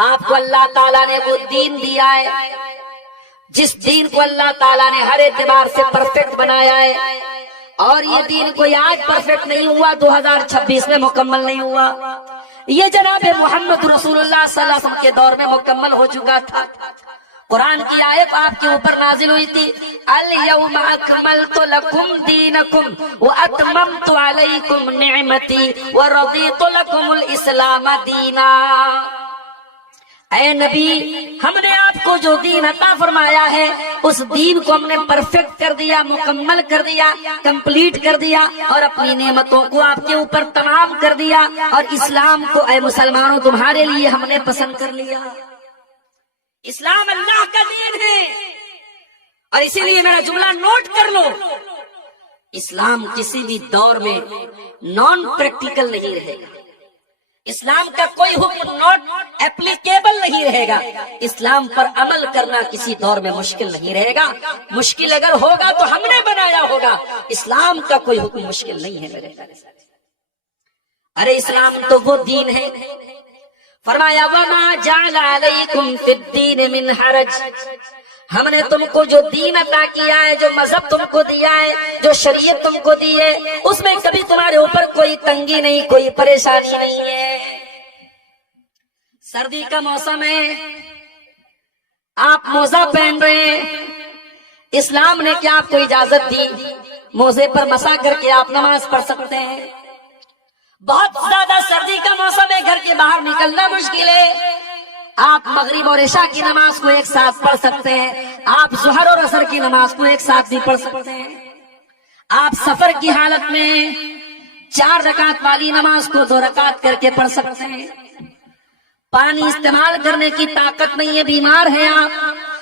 آپ کو اللہ تعالیٰ نے وہ دین دیا ہے جس دین کو اللہ تعالیٰ نے ہر اعتبار سے پرفیکٹ بنایا ہے، اور یہ دین کوئی آج پرفیکٹ نہیں ہوا، 2026 میں مکمل نہیں ہوا، یہ جناب محمد رسول اللہ صلی اللہ علیہ وسلم کے دور میں مکمل ہو چکا تھا۔ قرآن کی آیت آپ کے اوپر نازل ہوئی تھی، الیوم اکملت لکم دینکم واتممت علیکم نعمتی ورضیت لکم الاسلام دینا۔ اے نبی، ہم نے آپ کو جو دین عطا فرمایا ہے اس دین کو ہم نے پرفیکٹ کر دیا، مکمل کر دیا، کمپلیٹ کر دیا، اور اپنی نعمتوں کو آپ کے اوپر تمام کر دیا، اور اسلام کو اے مسلمانوں تمہارے لیے ہم نے پسند کر لیا۔ اسلام اللہ کا دین ہے، اور اسی لیے میرا جملہ نوٹ کر لو، اسلام کسی بھی دور میں نان پریکٹیکل نہیں رہے گا، اسلام کا کوئی حکم ناٹ اپلیکیبل نہیں رہے گا، اسلام پر عمل کرنا کسی دور میں مشکل نہیں رہے گا، مشکل اگر ہوگا تو ہم نے بنایا ہوگا، اسلام کا کوئی حکم مشکل نہیں ہے میرے۔ ارے اسلام تو وہ دین ہے، فرمایا وَمَا جَعْلَ عَلَيْكُمْ فِي الدِّينِ مِنْ حَرَجٍ، ہم نے تم کو جو دین عطا کیا ہے، جو مذہب تم کو دیا ہے، جو شریعت تم کو دی ہے، اس میں کبھی تمہارے اوپر کوئی تنگی نہیں، کوئی پریشانی نہیں ہے۔ سردی کا موسم ہے، آپ موزہ پہن رہے ہیں، اسلام نے کیا آپ کو اجازت دی، موزے پر مسا کر کے آپ نماز پڑھ سکتے ہیں۔ بہت زیادہ سردی کا موسم ہے، گھر کے باہر نکلنا مشکل ہے، آپ مغرب اور عشاء کی نماز کو ایک ساتھ پڑھ سکتے ہیں، آپ ظہر اور عصر کی نماز کو ایک ساتھ بھی پڑھ سکتے ہیں، آپ سفر کی حالت میں 4 رکعت والی نماز کو 2 رکعت کر کے پڑھ سکتے ہیں۔ پانی استعمال کرنے کی طاقت نہیں ہے، بیمار ہیں آپ،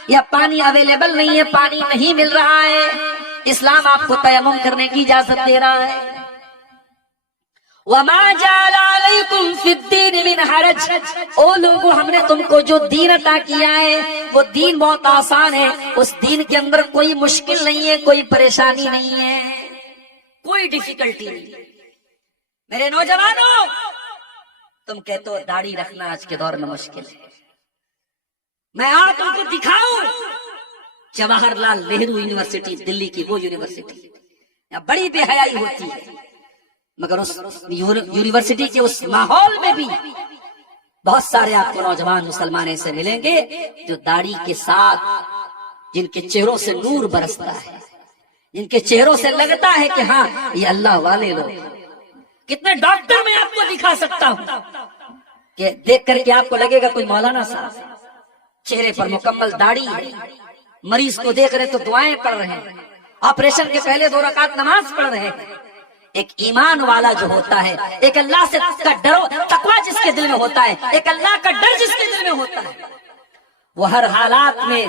یا پانی اویلیبل نہیں ہے، پانی نہیں مل رہا ہے، اسلام آپ کو تیمم کرنے کی اجازت دے رہا ہے۔ وَمَا جَعَلَ عَلَيْكُمْ فِي الدِّينِ مِنْ حَرَجٍ، او لوگوں ہم نے تم کو جو دین عطا کیا ہے وہ دین بہت آسان ہے، اس دین کے اندر کوئی مشکل نہیں ہے، کوئی پریشانی نہیں ہے، کوئی ڈیفیکلٹی نہیں۔ میرے نوجوانوں، تم کہتے ہو داڑھی رکھنا آج کے دور میں مشکل ہے، میں آؤں تم کو دکھاؤں جواہر لال نہرو یونیورسٹی دلی کی وہ یونیورسٹی، یہاں بڑی بے حیائی ہوتی ہے، مگر اس یونیورسٹی کے اس ماحول میں بھی بہت سارے آپ کو نوجوان مسلمان ایسے ملیں گے جو داڑھی کے ساتھ، جن کے چہروں سے نور برستا ہے، جن کے چہروں سے لگتا ہے کہ ہاں یہ اللہ والے لوگ۔ کتنے ڈاکٹر میں آپ کو دکھا سکتا ہوں کہ دیکھ کر کے آپ کو لگے گا کوئی مولانا صاحب، چہرے پر مکمل داڑھی ہے، مریض کو دیکھ رہے تو دعائیں پڑھ رہے ہیں، آپریشن کے پہلے 2 رکعت نماز پڑھ رہے ہیں۔ ایک ایمان والا جو ہوتا ہے، ایک اللہ سے کا ڈر تقویٰ جس کے دل میں ہوتا ہے، ایک اللہ کا ڈر جس کے دل میں ہوتا ہے، وہ ہر حالات میں،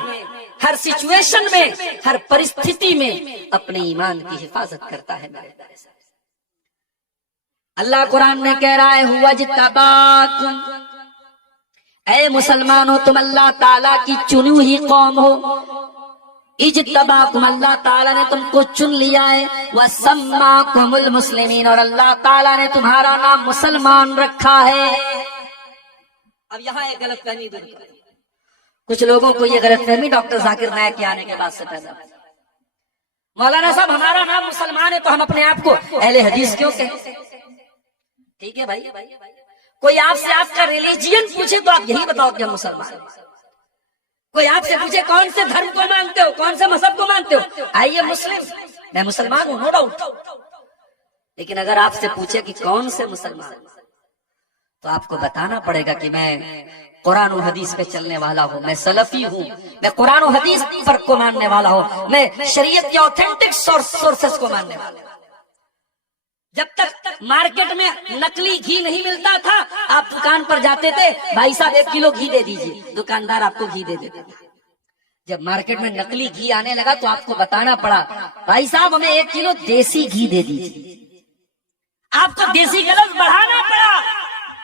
ہر سچویشن میں، ہر پرستھتی میں اپنے ایمان کی حفاظت کرتا ہے۔ اللہ قرآن میں کہہ رہا ہے ہوا جتباکم، اے مسلمانوں تم اللہ تعالیٰ کی چنی ہوئی قوم ہو، اجتباکم اللہ تعالیٰ نے تم کو چن لیا ہے، وسماکم المسلمین، اور اللہ تعالیٰ نے تمہارا نام مسلمان رکھا ہے۔ اب یہاں ایک غلط فہمی دور کریں، کچھ لوگوں کو یہ غلط فہمی ڈاکٹر ذاکر نائک کے آنے کے بعد سے پیدا ہوئی، مولانا صاحب ہمارا نام مسلمان ہے تو ہم اپنے آپ کو اہل حدیث کیوں کہتے ہیں؟ ٹھیک ہے بھائی، کوئی آپ سے آپ کا ریلیجین پوچھے تو آپ یہی بتاؤ کہ ہم مسلمان ہیں، کوئی آپ سے پوچھے کون سے دھرم کو مانتے ہو، کون سے مذہب کو مانتے ہو، آئیے مسلم، میں مسلمان ہوں، نو ڈاؤٹ، لیکن اگر آپ سے پوچھے کہ کون سے مسلمان، تو آپ کو بتانا پڑے گا کہ میں قرآن و حدیث پہ چلنے والا ہوں، میں سلفی ہوں، میں قرآن و حدیث پر کو ماننے والا ہوں، میں شریعت کے اوتھینٹک سورسز کو ماننے والا ہوں۔ جب تک مارکیٹ میں نقلی گھی نہیں ملتا تھا، آپ دکان پر جاتے تھے، بھائی صاحب 1 کلو گھی دے دیجئے، دکاندار آپ کو گھی دے دیتے تھے۔ جب مارکیٹ میں نقلی گھی آنے لگا تو آپ کو بتانا پڑا، بھائی صاحب ہمیں 1 کلو دیسی گھی دے دیجئے، آپ کو دیسی کا لفظ بڑھانا پڑا۔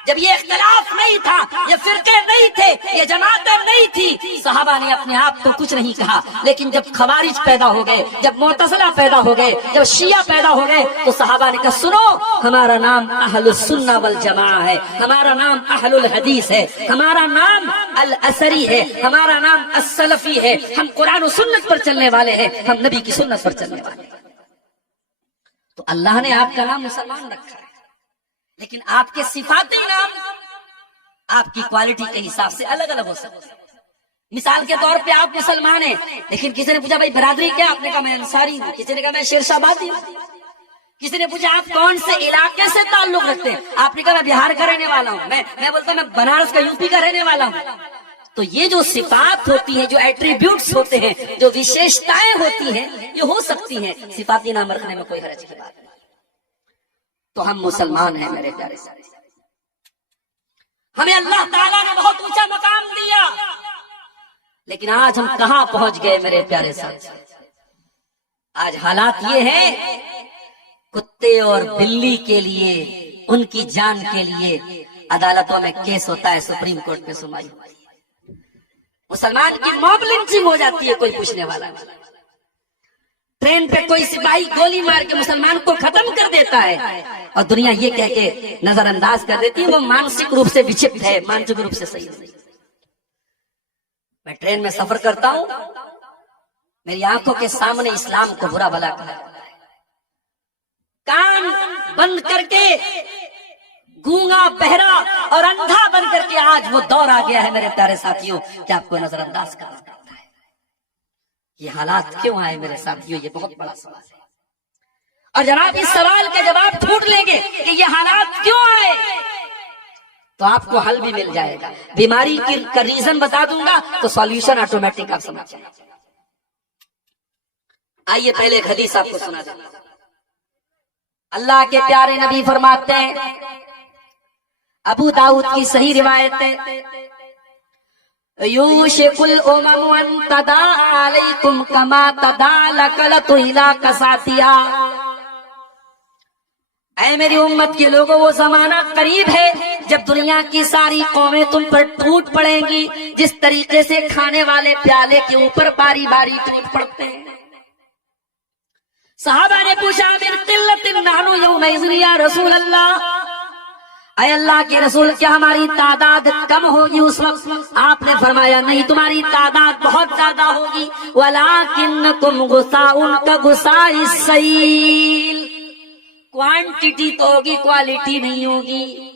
جب یہ اختلاف نہیں تھا، یہ فرقے نہیں تھے, یہ جماعتیں نہیں تھی, صحابہ نے اپنے آپ کو کچھ نہیں کہا. لیکن جب خوارج پیدا ہو گئے, جب معتزلہ پیدا ہو گئے, جب شیعہ پیدا ہو گئے, تو صحابہ نے کہا سنو, ہمارا نام اہل السنہ والجماعہ ہے, ہمارا نام اہل الحدیث ہے, ہمارا نام الاسری ہے, ہمارا نام السلفی ہے, ہم قرآن و سنت پر چلنے والے ہیں, ہم نبی کی سنت پر چلنے والے ہیں. تو اللہ نے آپ کا نام مسلمان رکھا ہے, لیکن آپ کے صفاتی نام آپ کی کوالٹی کے حساب سے الگ الگ ہو سکتے ہیں. مثال کے طور پہ آپ مسلمان ہیں, لیکن کسی نے پوچھا بھائی برادری کیا, آپ نے کہا میں انصاری ہوں, کسی نے کہا میں شیر شاہ آبادی ہوں, کسی نے پوچھا آپ کون سے علاقے سے تعلق رکھتے ہیں, آپ نے کہا میں بہار کا رہنے والا ہوں, میں بولتا ہوں میں بنارس کا یو پی کا رہنے والا ہوں. تو یہ جو صفات ہوتی ہیں, جو ایٹریبیوٹس ہوتے ہیں, جو وشیشتائیں ہوتی ہیں, یہ ہو سکتی ہیں, صفاتی نام رکھنے میں کوئی حرج کی بات نہیں. تو ہم مسلمان ہیں میرے پیارے ساتھی, ہمیں اللہ تعالیٰ نے بہت اونچا مقام دیا, لیکن آج ہم کہاں پہنچ گئے میرے پیارے ساتھی. آج حالات یہ ہیں, کتے اور بلی کے لیے, ان کی جان کے لیے عدالتوں میں کیس ہوتا ہے, سپریم کورٹ میں سنوائی ہوتی ہے, مسلمان کی موب لنچنگ ہو جاتی ہے, کوئی پوچھنے والا نہیں. ٹرین پہ کوئی سپاہی گولی مار کے مسلمان کو ختم کر دیتا ہے, اور دنیا یہ کہہ کے نظر انداز کر دیتی ہے وہ مانسک روپ سے وچھپت ہے, مانسک روپ سے صحیح نہیں. میں ٹرین میں سفر کرتا ہوں, میری آنکھوں کے سامنے اسلام کو برا بھلا کہا, کان بند کر کے, گونگا بہرا اور اندھا بن کر کے آج وہ دور آ گیا ہے میرے پیارے ساتھیوں کہ آپ کو نظر انداز کرنا پڑتا ہے. یہ حالات کیوں آئے میرے ساتھیوں, یہ بہت بڑا سوال ہے. اور جناب اس سوال کے جواب ڈھونڈ لیں گے کہ یہ حالات کیوں آئے, تو آپ کو حل بھی مل جائے گا. بیماری کا ریزن بتا دوں گا تو سولوشن آٹومیٹک آپ سمجھ جائیں. آئیے پہلے ایک حدیث آپ کو سنا دیں. اللہ کے پیارے نبی فرماتے ہیں, ابو داؤد کی صحیح روایت ہے, یوشک الامم ان تداعی علیکم کما تداعی الکلۃ الی قصاتها. اے میری امت کے لوگوں, وہ زمانہ قریب ہے جب دنیا کی ساری قومیں تم پر ٹوٹ پڑیں گی, جس طریقے سے کھانے والے پیالے کے اوپر باری باری ٹوٹ پڑتے ہیں. صحابہ نے پوچھا من قلت نحن یومئذ یا رسول اللہ, اے اللہ کے رسول کیا ہماری تعداد کم ہوگی اس وقت؟ آپ نے فرمایا نہیں, تمہاری تعداد بہت زیادہ ہوگی. وَلَٰكِنَّكُمْ غُثَاءٌ كَغُثَاءِ السَّيْلِ, کوانٹٹی تو ہوگی, کوالٹی نہیں ہوگی.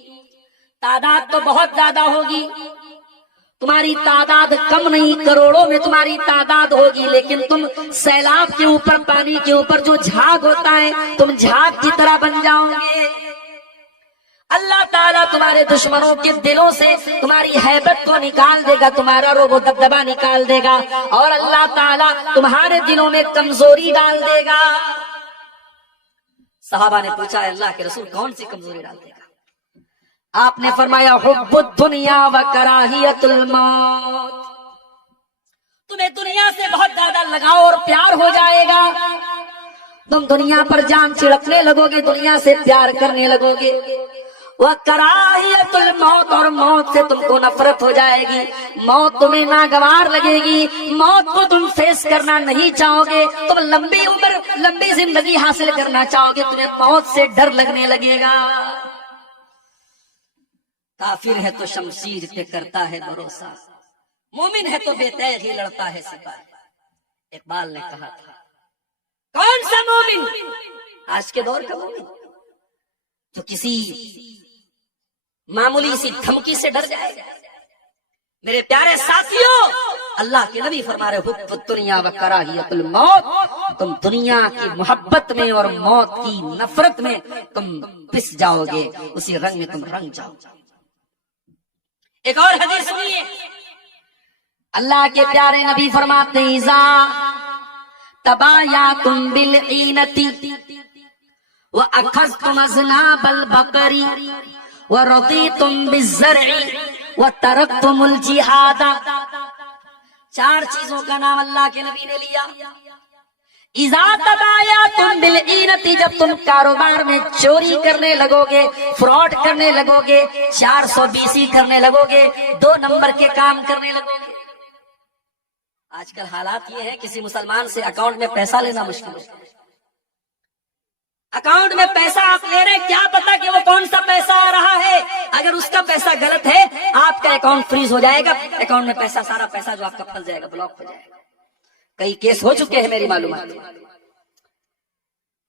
تعداد تو بہت زیادہ ہوگی, تمہاری تعداد کم نہیں, کروڑوں میں تمہاری تعداد ہوگی, لیکن تم سیلاب کے اوپر, پانی کے اوپر جو جھاگ ہوتا ہے, تم جھاگ کی طرح بن جاؤ گے. اللہ تعالیٰ تمہارے دشمنوں کے دلوں سے تمہاری ہیبت کو نکال دے گا, تمہارا روب و دبدبہ نکال دے گا, اور اللہ تعالیٰ تمہارے دلوں میں کمزوری ڈال دے گا. صحابہ نے پوچھا اللہ کے رسول کون سی کمزوری ڈال دے گا؟ آپ نے فرمایا حب الدنیا و کراہیت الموت, تمہیں دنیا سے بہت زیادہ لگاؤ اور پیار ہو جائے گا, تم دنیا پر جان چھڑکنے لگو گے, دنیا سے پیار کرنے لگو گے. وَكَرَاهِيَةُ الْمَوْتِ, اور موت سے تم کو نفرت ہو جائے گی, موت تمہیں ناگوار لگے گی, موت کو تم فیس کرنا نہیں چاہو گے, تم لمبی عمر, لمبی زندگی حاصل کرنا چاہو گے, تمہیں موت سے ڈر لگنے لگے گا. کافر ہے تو شمشیر پہ کرتا ہے بھروسہ, مومن ہے تو بے تیغ ہی لڑتا ہے سپاہی. اقبال نے کہا تھا, کون سا مومن آج کے دور کا مومن جو کسی معمولی سی دھمکی سے ڈر جائے گا؟ میرے پیارے ساتھیوں, اللہ کے نبی فرما رہے حب الدنیا و کراہیت الموت, تم دنیا کی محبت میں اور موت کی نفرت میں تم پس جاؤ گے, اسی رنگ میں تم رنگ جاؤ گے. ایک اور حدیث سنیے, اللہ کے پیارے نبی فرماتے ہیں اذا تبایعتم بالعینۃ وَأَخَذْتُمْ أَذْنَابَ الْبَقَرِ وَرَضِيتُمْ بِالزَّرْعِ وَتَرَكْتُمُ الْجِهَادَ. 4 چیزوں کا نام اللہ کے نبی نے لیا. اذا تبایعتم بالعینۃ, جب تم کاروبار میں چوری کرنے لگو گے, فراڈ کرنے لگو گے, 420 کرنے لگو گے, 2 نمبر کے کام کرنے لگو گے۔ آج کل حالات یہ ہے کسی مسلمان سے اکاؤنٹ میں پیسہ لینا مشکل ہے۔ اکاؤنٹ میں پیسہ آپ لے رہے ہیں، کیا پتا کہ وہ کون سا پیسہ آ رہا ہے، اگر اس کا پیسہ غلط ہے آپ کا اکاؤنٹ فریز ہو جائے گا، اکاؤنٹ میں پیسہ سارا پیسہ جو آپ کا پھنس جائے گا، بلاک ہو جائے گا۔ کئی کیس ہو چکے ہیں میری معلومات۔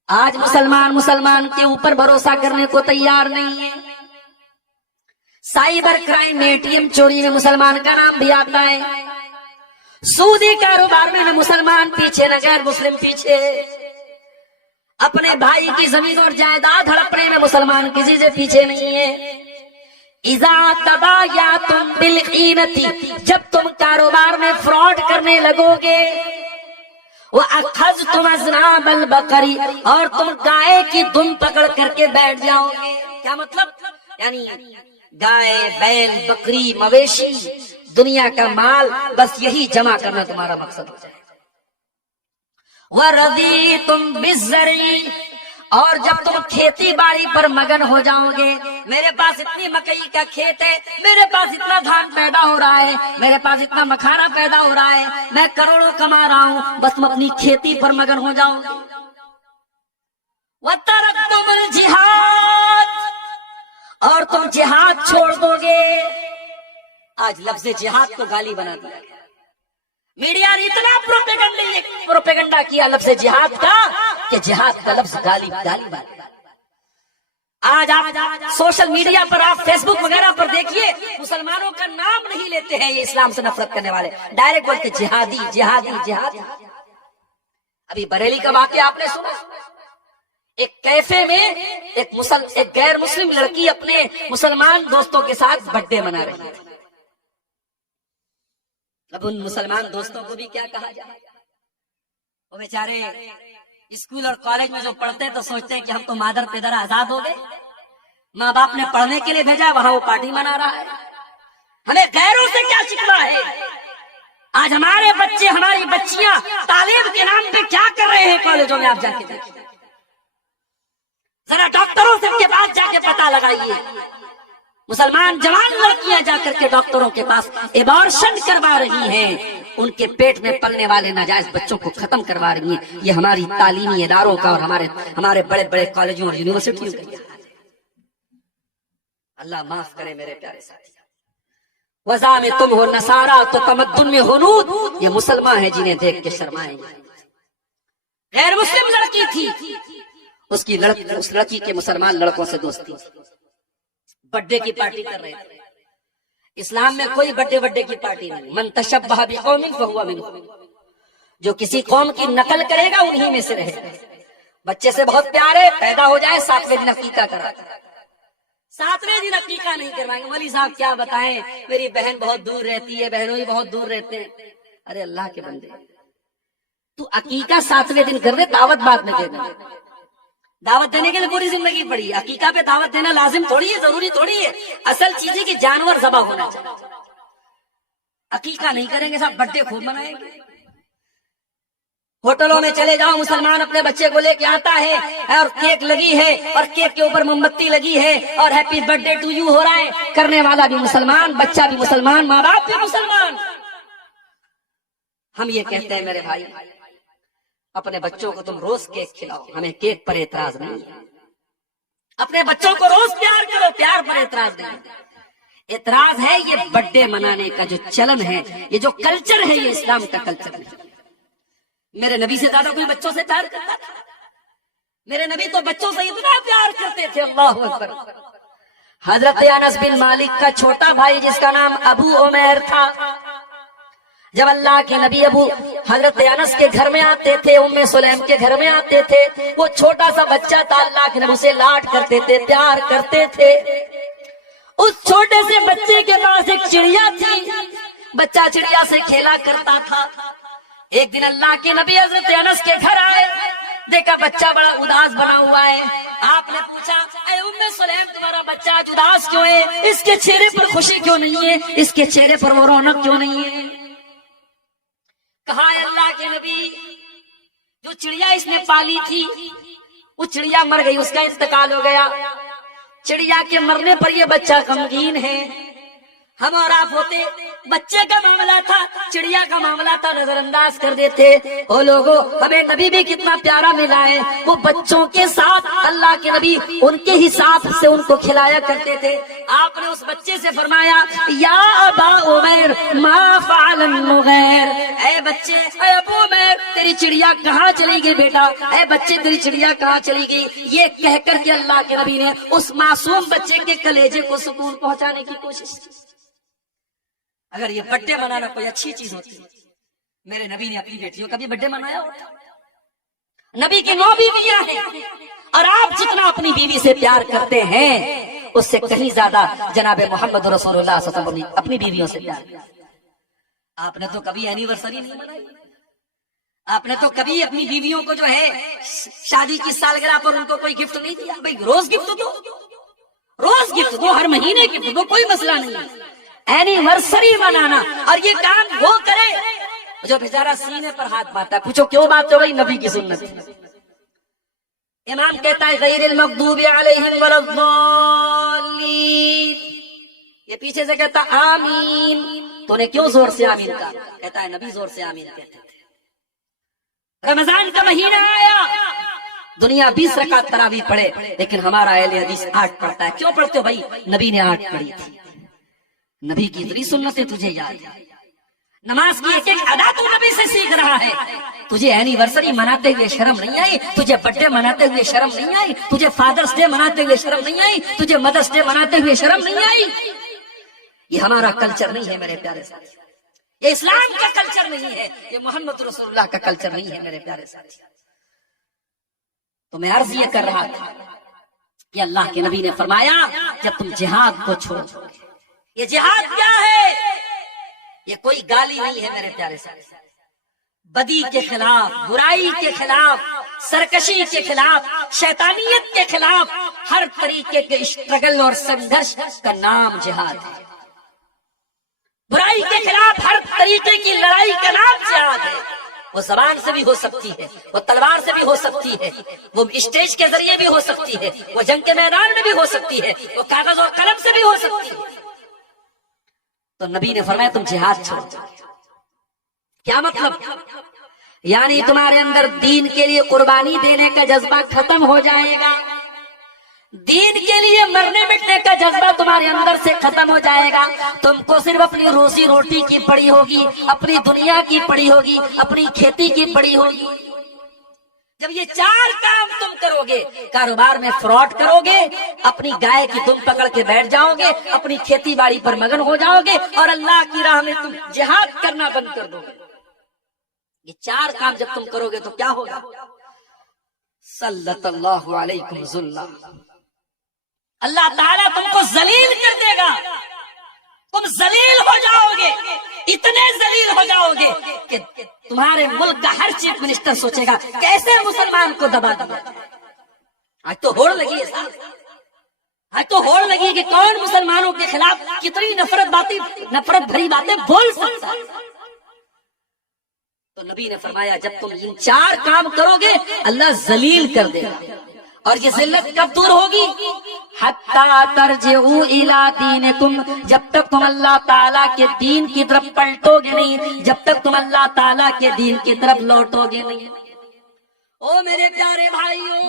آج مسلمان کے اوپر بھروسہ کرنے کو تیار نہیں ہے۔ سائبر کرائم میں اے ٹی ایم چوری میں مسلمان کا نام بھی آتا ہے، سودی کاروبار میں نہ مسلمان پیچھے نہ غیر مسلم پیچھے، اپنے بھائی کی زمین اور جائیداد ہڑپنے میں مسلمان کسی سے پیچھے نہیں ہے۔ اذا تبایعتم بالقینتی، جب تم کاروبار میں فراڈ کرنے لگو گے، وَأَخَذْتُمْ أَذْنَابَ الْبَقَرِ، اور تم گائے کی دم پکڑ کر کے بیٹھ جاؤ گے۔ کیا مطلب؟ یعنی گائے، بیل، بکری، مویشی، دنیا کا مال، بس یہی جمع کرنا تمہارا مقصد ہو جائے۔ وَرَضِيتُمْ بِالزَّرْعِ، اور جب تم کھیتی باڑی پر مگن ہو جاؤ گے، میرے پاس اتنی مکئی کا کھیت ہے، میرے پاس اتنا دھان پیدا ہو رہا ہے، میرے پاس اتنا مکھانا پیدا ہو رہا ہے، میں کروڑوں کما رہا ہوں، بس تم اپنی کھیتی پر مگن ہو جاؤ گے۔ وَتَرَكْتُمُ الْجِهَادَ، اور تم جہاد چھوڑ دو گے۔ آج لفظ جہاد کو گالی بنا دیا گیا، میڈیا نے اتنا پروپیگنڈا کیا لفظ جہاد کا کہ جہاد کا لفظ گالی بنا۔ آج آپ سوشل میڈیا پر، آپ فیس بک وغیرہ پر دیکھیے، مسلمانوں کا نام نہیں لیتے ہیں یہ اسلام سے نفرت کرنے والے، ڈائریکٹ بولتے جہادی جہادی جہادی۔ ابھی بریلی کا واقعہ آپ نے سنا، ایک کیفے میں ایک غیر مسلم لڑکی اپنے مسلمان دوستوں کے ساتھ برتھ ڈے منا رہی ہے۔ اب ان مسلمان دوستوں کو بھی کیا کہا جائے، وہ بیچارے اسکول اور کالج میں جو پڑھتے ہیں تو سوچتے ہیں کہ ہم تو مادر پیدر آزاد ہو گئے، ماں باپ نے پڑھنے کے لیے بھیجا، وہاں وہ پارٹی منا رہا ہے، ہمیں غیروں سے کیا شکوہ ہے۔ آج ہمارے بچے، ہماری بچیاں تعلیم کے نام پہ کیا کر رہے ہیں کالجوں میں، آپ جا کے دیکھیں، ذرا ڈاکٹروں سے کے پاس جا کے پتہ لگائیے، مسلمان جوان لڑکیاں جا کر کے ڈاکٹروں کے پاس ایبارشن کروا رہی ہیں، ان کے پیٹ میں پلنے والے ناجائز بچوں کو ختم کروا رہی ہیں۔ یہ ہماری تعلیمی اداروں کا اور ہمارے بڑے بڑے کالجوں اور یونیورسٹیوں کا۔ اللہ معاف کرے میرے پیارے ساتھی، وضع میں تم ہو نصارا تو تمدن میں ہنود، یہ مسلمان ہیں جنہیں دیکھ کے شرمائیں گے۔ غیر مسلم لڑکی تھی، اس لڑکی کے مسلمان لڑکوں سے دوستی، برتھ ڈے کی پارٹی کر رہے تھے۔ اسلام میں کوئی برتھ ڈے کی پارٹی نہیں، من تشبہ بقوم فہو منہم، جو کسی قوم کی نقل کرے گا انہی میں سے رہے گا۔ بچے سے بہت پیارے، پیدا ہو جائے 7ویں دن عقیقہ کرا، 7ویں دن عقیقہ نہیں کروائیں گے۔ ولی صاحب کیا بتائیں، میری بہن بہت دور رہتی ہے، بہنوں ہی بہت دور رہتے ہیں۔ ارے اللہ کے بندے، تو عقیقہ 7ویں دن کر دے، دعوت بعد میں دے دے۔ دعوت دینے کے لیے پوری زندگی پڑی، عقیقہ پہ دعوت دینا لازم تھوڑی ہے، ضروری تھوڑی ہے۔ اصل چیز ہے کہ جانور ذبح ہونا چاہیے۔ عقیقہ نہیں کریں گے صاحب، برتھ ڈے خوب منائیں گے۔ ہوٹلوں میں چلے جاؤ، مسلمان اپنے بچے کو لے کے آتا ہے اور کیک لگی ہے اور کیک کے اوپر موم بتی لگی ہے اور happy birthday to you ہو رہا ہے، کرنے والا بھی مسلمان، بچہ بھی مسلمان، ماں باپ بھی مسلمان۔ ہم یہ کہتے ہیں میرے بھائی، اپنے بچوں کو تم روز کیک کھلاؤ، ہمیں کیک پر اعتراض نہیں ہے۔ اپنے بچوں کو روز پیار کرو، پیار پر اعتراض نہیں۔ اعتراض ہے یہ برتھ ڈے منانے کا جو چلن ہے، یہ جو کلچر ہے، یہ اسلام کا کلچر ہے۔ میرے نبی سے زیادہ کوئی بچوں سے پیار کرتا تھا؟ میرے نبی تو بچوں سے اتنا پیار کرتے تھے، اللہ اکبر۔ حضرت انس بن مالک کا چھوٹا بھائی جس کا نام ابو عمیر تھا، جب اللہ کے نبی حضرت انس کے گھر میں آتے تھے، ام سلیم کے گھر میں آتے تھے، وہ چھوٹا سا بچہ تھا، اللہ کے نبی سے لاڈ کرتے تھے، پیار کرتے تھے۔ اس چھوٹے سے بچے کے پاس ایک چڑیا تھی، بچہ چڑیا سے کھیلا کرتا تھا۔ ایک دن اللہ کے نبی حضرت انس کے گھر آئے، دیکھا بچہ بڑا اداس بنا ہوا ہے۔ آپ نے پوچھا، اے ام سلیم تمہارا بچہ آج اداس کیوں ہے؟ اس کے چہرے پر خوشی کیوں نہیں ہے؟ اس کے چہرے پر وہ رونق کیوں نہیں ہے؟ کہا ہے اللہ کے نبی، جو چڑیا اس نے پالی تھی وہ چڑیا مر گئی، اس کا انتقال ہو گیا۔ چڑیا کے مرنے پر یہ بچہ غمگین ہے۔ ہم اور آپ ہوتے بچے کا معاملہ تھا، چڑیا کا معاملہ تھا، نظر انداز کر دیتے۔ وہ لوگوں ہمیں نبی بھی کتنا پیارا ملا ہے، وہ بچوں کے ساتھ اللہ کے نبی ان کے حساب سے ان کو کھلایا کرتے تھے۔ آپ نے اس بچے سے فرمایا یا ابا عمیر ما فعل النغیر، اے بچے، اے ابو عمیر تیری چڑیا کہاں چلی گئی بیٹا، اے بچے تیری چڑیا کہاں چلی گئی؟ یہ کہہ کر کے اللہ کے نبی نے اس معصوم بچے کے کلیجے کو سکون پہنچانے کی کوشش کی۔ اگر یہ برتھڈے منانا کوئی اچھی چیز ہوتی، میرے نبی نے اپنی بیٹیوں کا بھی برتھڈے منایا ہوتا۔ نبی کی 9 بیویاں ہیں، اور آپ جتنا اپنی بیوی سے پیار کرتے ہیں اس سے کہیں زیادہ جناب محمد رسول اللہ صلی اللہ علیہ وسلم اپنی بیویوں سے پیار کرتے۔ آپ نے تو کبھی اینیورسری نہیں منائی، آپ نے تو کبھی اپنی بیویوں کو جو ہے شادی کی سالگرہ پر ان کو کوئی گفٹ نہیں دیا؟ بھائی روز گفٹ دو، روز گفٹ دو، ہر مہینے گفٹ دو، کوئی مسئلہ نہیں ہے۔ اینیورسری منانا، اور یہ کام وہ کرے جو بیچارہ سینے پر ہاتھ باندھتا ہے۔ پوچھو کیوں بات ہو گئی؟ نبی کی سنت۔ امام کہتا ہے غیر المغضوب علیہم ولا الضالین، یہ پیچھے سے کہتا آمین، تو نے کیوں زور سے آمین کہا؟ کہتا ہے نبی زور سے آمین کہتے تھے۔ رمضان کا مہینہ آیا، دنیا 20 رکعت تراویح پڑھے، لیکن ہمارا اہل حدیث 8 پڑھتا ہے۔ کیوں پڑھتے ہو بھائی؟ نبی نے 8 پڑھی تھی۔ نبی کی اتنی سنتیں تجھے یاد ہے، نماز کی ایک ایک ادا تو نبی سے سیکھ رہا ہے۔ تجھے اینیورسری مناتے ہوئے شرم نہیں آئی؟ تجھے برتھ ڈے مناتے ہوئے شرم نہیں آئی؟ تجھے فادرس ڈے مناتے ہوئے شرم نہیں آئی؟ تجھے مدرس ڈے مناتے ہوئے شرم نہیں آئی؟ یہ ہمارا کلچر نہیں ہے میرے پیارے ساتھی، یہ اسلام کا کلچر نہیں ہے، یہ محمد رسول اللہ کا کلچر نہیں ہے میرے پیارے ساتھی۔ تو میں عرض یہ کر رہا تھا کہ اللہ کے نبی نے فرمایا جب تم جہاد کو چھوڑ، یہ جہاد کیا ہے؟ یہ کوئی گالی نہیں ہے میرے پیارے ساتھی۔ بدی کے خلاف، برائی کے خلاف، سرکشی کے خلاف، شیطانیت کے خلاف ہر طریقے کے اسٹرگل اور سنگھرش کا نام جہاد ہے۔ برائی کے خلاف ہر طریقے کی لڑائی کا نام جہاد ہے۔ وہ زبان سے بھی ہو سکتی ہے، وہ تلوار سے بھی ہو سکتی ہے، وہ اسٹیج کے ذریعے بھی ہو سکتی ہے، وہ جنگ کے میدان میں بھی ہو سکتی ہے، وہ کاغذ اور قلم سے بھی ہو سکتی ہے۔ تو نبی نے فرمایا تم جہاد چھوڑ۔ کیا مطلب؟ یعنی تمہارے اندر دین کے لیے قربانی دینے کا جذبہ ختم ہو جائے گا، دین کے لیے مرنے مٹنے کا جذبہ تمہارے اندر سے ختم ہو جائے گا۔ تم کو صرف اپنی روزی روٹی کی پڑی ہوگی، اپنی دنیا کی پڑی ہوگی، اپنی کھیتی کی پڑی ہوگی۔ جب یہ 4 کام تم کرو گے، کاروبار میں فراڈ کرو گے، اپنی گائے کی تم پکڑ کے بیٹھ جاؤ گے، اپنی کھیتی باڑی پر مگن ہو جاؤ گے، اور اللہ کی راہ میں تم جہاد کرنا بند کر دو گے۔ یہ 4 کام جب تم کرو گے تو کیا ہوگا؟ سلط اللہ علیکم ذلہ، اللہ تعالیٰ تم کو ذلیل کر دے گا، تم ذلیل ہو جاؤ گے، اتنے ذلیل ہو جاؤ گے کہ تمہارے ملک کا ہر چیف منسٹر سوچے گا کیسے مسلمان کو دبا دیا۔ آج تو ہوڑ لگی ہے صاحب، آج تو ہوڑ لگی کہ کون مسلمانوں کے خلاف کتنی نفرت بھری باتیں بول سکتا ہے۔ تو نبی نے فرمایا جب تم ان 4 کام کرو گے اللہ ذلیل کر دے گا۔ اور یہ ذلت کب دور ہوگی؟ حتی ترجعوا الی دینکم، جب تک تم اللہ تعالیٰ کے دین کی طرف پلٹو گے نہیں، جب تک تم اللہ تعالیٰ کے دین کی طرف لوٹو گے نہیں۔ او میرے پیارے بھائیوں،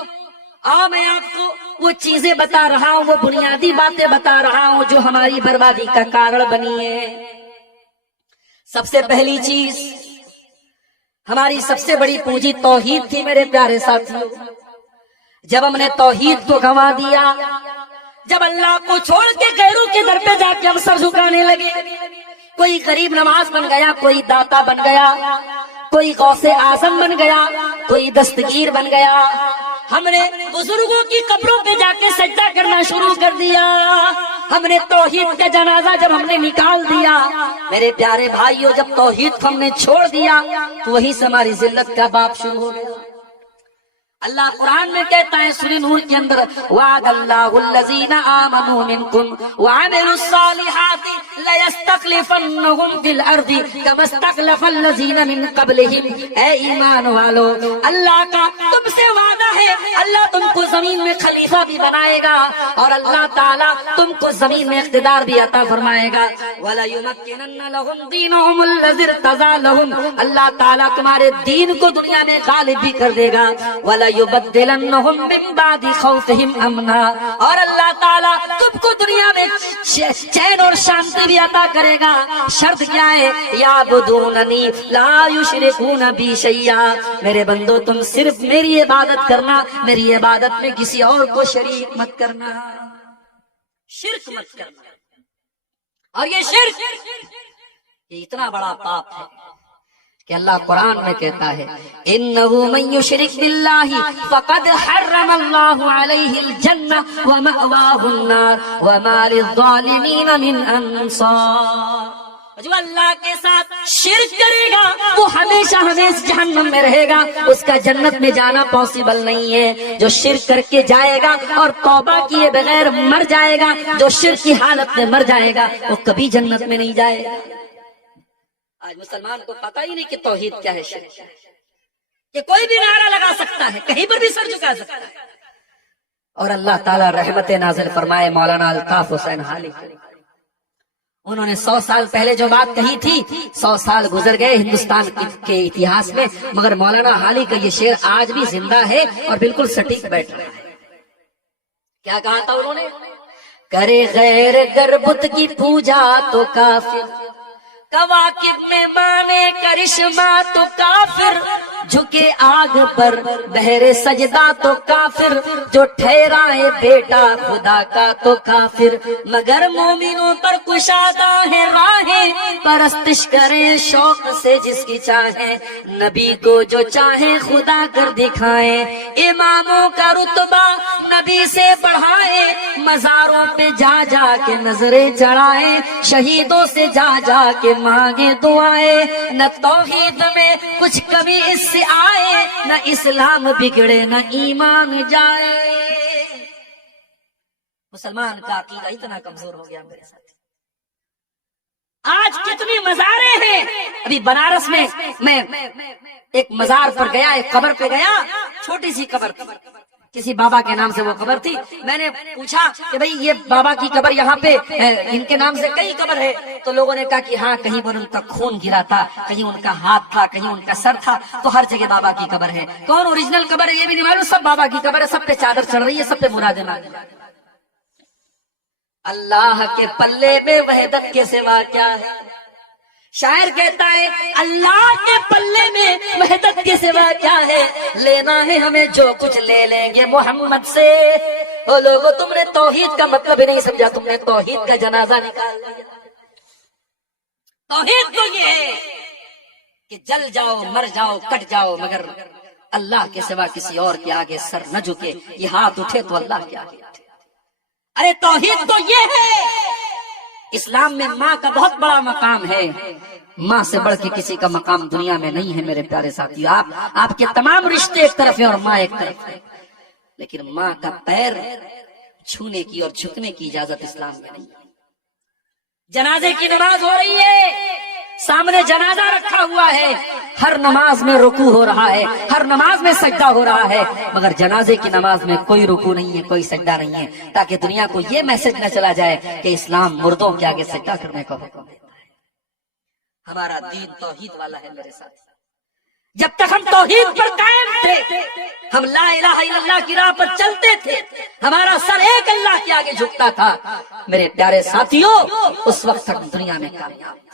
میں آپ کو وہ چیزیں بتا رہا ہوں، وہ بنیادی باتیں بتا رہا ہوں جو ہماری بربادی کا کارن بنی ہے۔ سب سے پہلی چیز، ہماری سب سے بڑی پونجی توحید تھی میرے پیارے ساتھیوں۔ جب ہم نے توحید کو گنوا دیا، جب اللہ کو چھوڑ کے غیروں کے در پہ جا کے ہم سر جھکانے لگے، کوئی غریب نواز بن گیا، کوئی داتا بن گیا، کوئی غوث اعظم بن گیا، کوئی دستگیر بن گیا، ہم نے بزرگوں کی قبروں پہ جا کے سجدہ کرنا شروع کر دیا، ہم نے توحید کا جنازہ جب ہم نے نکال دیا، میرے پیارے بھائیوں جب توحید کو ہم نے چھوڑ دیا تو وہیں سے ہماری ذلت کا باب شروع ہو گیا۔ اللہ قرآن میں کہتا ہے سورہ نور کے اندر وعد اللہ الذین آمنوا منکم وعملوا الصالحات لیستخلفنہم فی الارض کما استخلف الذین من قبلہم۔ اے ایمان والو، اللہ کا تم سے وعدہ ہے، اللہ تم کو زمین میں خلیفہ بھی بنائے گا اور اللہ تعالیٰ تم کو زمین میں اقتدار بھی عطا فرمائے گا۔ وَلَيُمَكِّنَنَّ لَهُمْ دِينُهُمُ الَّذِي ارْتَضَىٰ لَهُمْ، اللہ تعالیٰ تمہارے دین کو دنیا میں غالب بھی کر دے گا۔ وَلَيُبَدِّلَنَّهُمْ مِن بَعْدِ خَوْفِهِمْ أَمْنًا، اور اللہ تعالیٰ تم کو دنیا میں چین اور شانتی بھی عطا کرے گا۔ شرط کیا ہے؟ یعبدوننی لا یشرکون بی شیئا، میرے بندو تم صرف میری عبادت کرنا، میری عبادت میں کسی اور کو شریک مت کرنا، شرک مت کرنا۔ اور یہ شرک یہ اتنا بڑا پاپ ہے کہ اللہ قرآن میں کہتا ہے انہ من یشرک باللہ فقد حرم اللہ علیہ الجنہ ومأواہ النار وما للظالمین من انصار۔ جو اللہ کے ساتھ شرک کرے گا وہ ہمیشہ ہمیشہ جہنم میں رہے گا، اس کا جنت میں جانا پاسبل نہیں ہے۔ جو شرک کر کے جائے گا اور توبہ کیے بغیر مر جائے گا، جو شرک کی حالت میں مر جائے گا وہ کبھی جنت میں نہیں جائے گا۔ آج مسلمان کو پتہ ہی نہیں کہ توحید کیا ہے، شرک کیا ہے، کہ کوئی بھی نعرہ لگا سکتا ہے، کہیں پر بھی سر جھکا سکتا ہے۔ اور اللہ تعالیٰ رحمت نازل فرمائے مولانا الطاف حسین حالی، انہوں نے 100 سال پہلے جو بات کہی تھی، 100 سال گزر گئے ہندوستان کے اتہاس میں، مگر مولانا حالی کا یہ شعر آج بھی زندہ ہے اور بالکل سٹیک بیٹھ رہا ہے۔ کیا کہا تھا انہوں نے؟ کرے غیر گر بت کی پوجا تو کافر، کواکب میں مانے کرشمہ تو کافر، جھکے آگ پر بہر سجدہ تو کافر، جو ٹھہرائے بیٹا خدا کا تو کافر، مگر مومنوں پر کشادہ ہے راہیں، پرستش کریں شوق سے جس کی چاہیں، نبی کو جو چاہیں خدا کر دکھائیں، اماموں کا رتبہ نبی سے بڑھائیں، مزاروں پہ جا جا کے نظریں چڑھائیں، شہیدوں سے جا جا کے مانگے دعائیں، نہ توحید میں کچھ کمی اس سے آئے، نہ اسلام بگڑے نہ ایمان جائے۔ مسلمان کا عقیدہ اتنا کمزور ہو گیا میرے ساتھ۔ آج کتنی مزاریں ہیں، ابھی بنارس میں میں ایک مزار پر گیا، ایک قبر پہ گیا، چھوٹی سی قبر تھی، کسی بابا کے نام سے وہ قبر تھی۔ میں نے پوچھا کہ بھئی یہ بابا کی قبر یہاں پہ ان کے نام سے کئی قبر ہے، تو لوگوں نے کہا کہ ہاں کہیں پر ان کا خون گرا تھا، کہیں ان کا ہاتھ تھا، کہیں ان کا سر تھا، تو ہر جگہ بابا کی قبر ہے۔ کون اوریجنل قبر ہے یہ بھی نہیں معلوم، سب بابا کی قبر ہے، سب پہ چادر چڑھ رہی ہے، سب پہ مرادیں مانگی۔ اللہ کے پلے میں وحدت کے سوا کیا ہے؟ شاعر کہتا ہے اللہ کے پلے میں وحدت کے سوا کیا ہے، لینا ہے ہمیں جو کچھ لے لیں گے محمد سے۔ او لوگوں تم نے توحید کا مطلب ہی نہیں سمجھا، تم نے توحید کا جنازہ نکال لیا۔ توحید تو یہ ہے کہ جل جاؤ، مر جاؤ، کٹ جاؤ، مگر اللہ کے سوا کسی اور کے آگے سر نہ جھکے، یہ ہاتھ اٹھے تو اللہ کے آگے اٹھے۔ ارے توحید تو یہ ہے۔ اسلام میں ماں کا بہت بڑا مقام ہے، ماں سے بڑھ کے کسی کا مقام دنیا میں نہیں ہے میرے پیارے ساتھی۔ آپ کے تمام رشتے ایک طرف ہیں اور ماں ایک طرف ہے، لیکن ماں کا پیر چھونے کی اور جھکنے کی اجازت اسلام میں نہیں۔ جنازے کی نماز ہو رہی ہے، سامنے جنازہ رکھا ہوا ہے، ہر نماز میں رکوع ہو رہا ہے، ہر نماز میں سجدہ ہو رہا ہے، مگر جنازے کی نماز میں کوئی رکوع نہیں ہے، کوئی سجدہ نہیں ہے، تاکہ دنیا کو یہ میسج نہ چلا جائے کہ اسلام مردوں کے آگے سجدہ کرنے کا حکم دیتا ہے۔ ہمارا دین توحید والا ہے میرے ساتھ۔ جب تک ہم توحید پر قائم تھے، ہم لا الہ الا اللہ کی راہ پر چلتے تھے، ہمارا سر ایک اللہ کے آگے جھکتا تھا، میرے پیارے ساتھیوں، اس وقت تک دنیا میں کامیاب تھے۔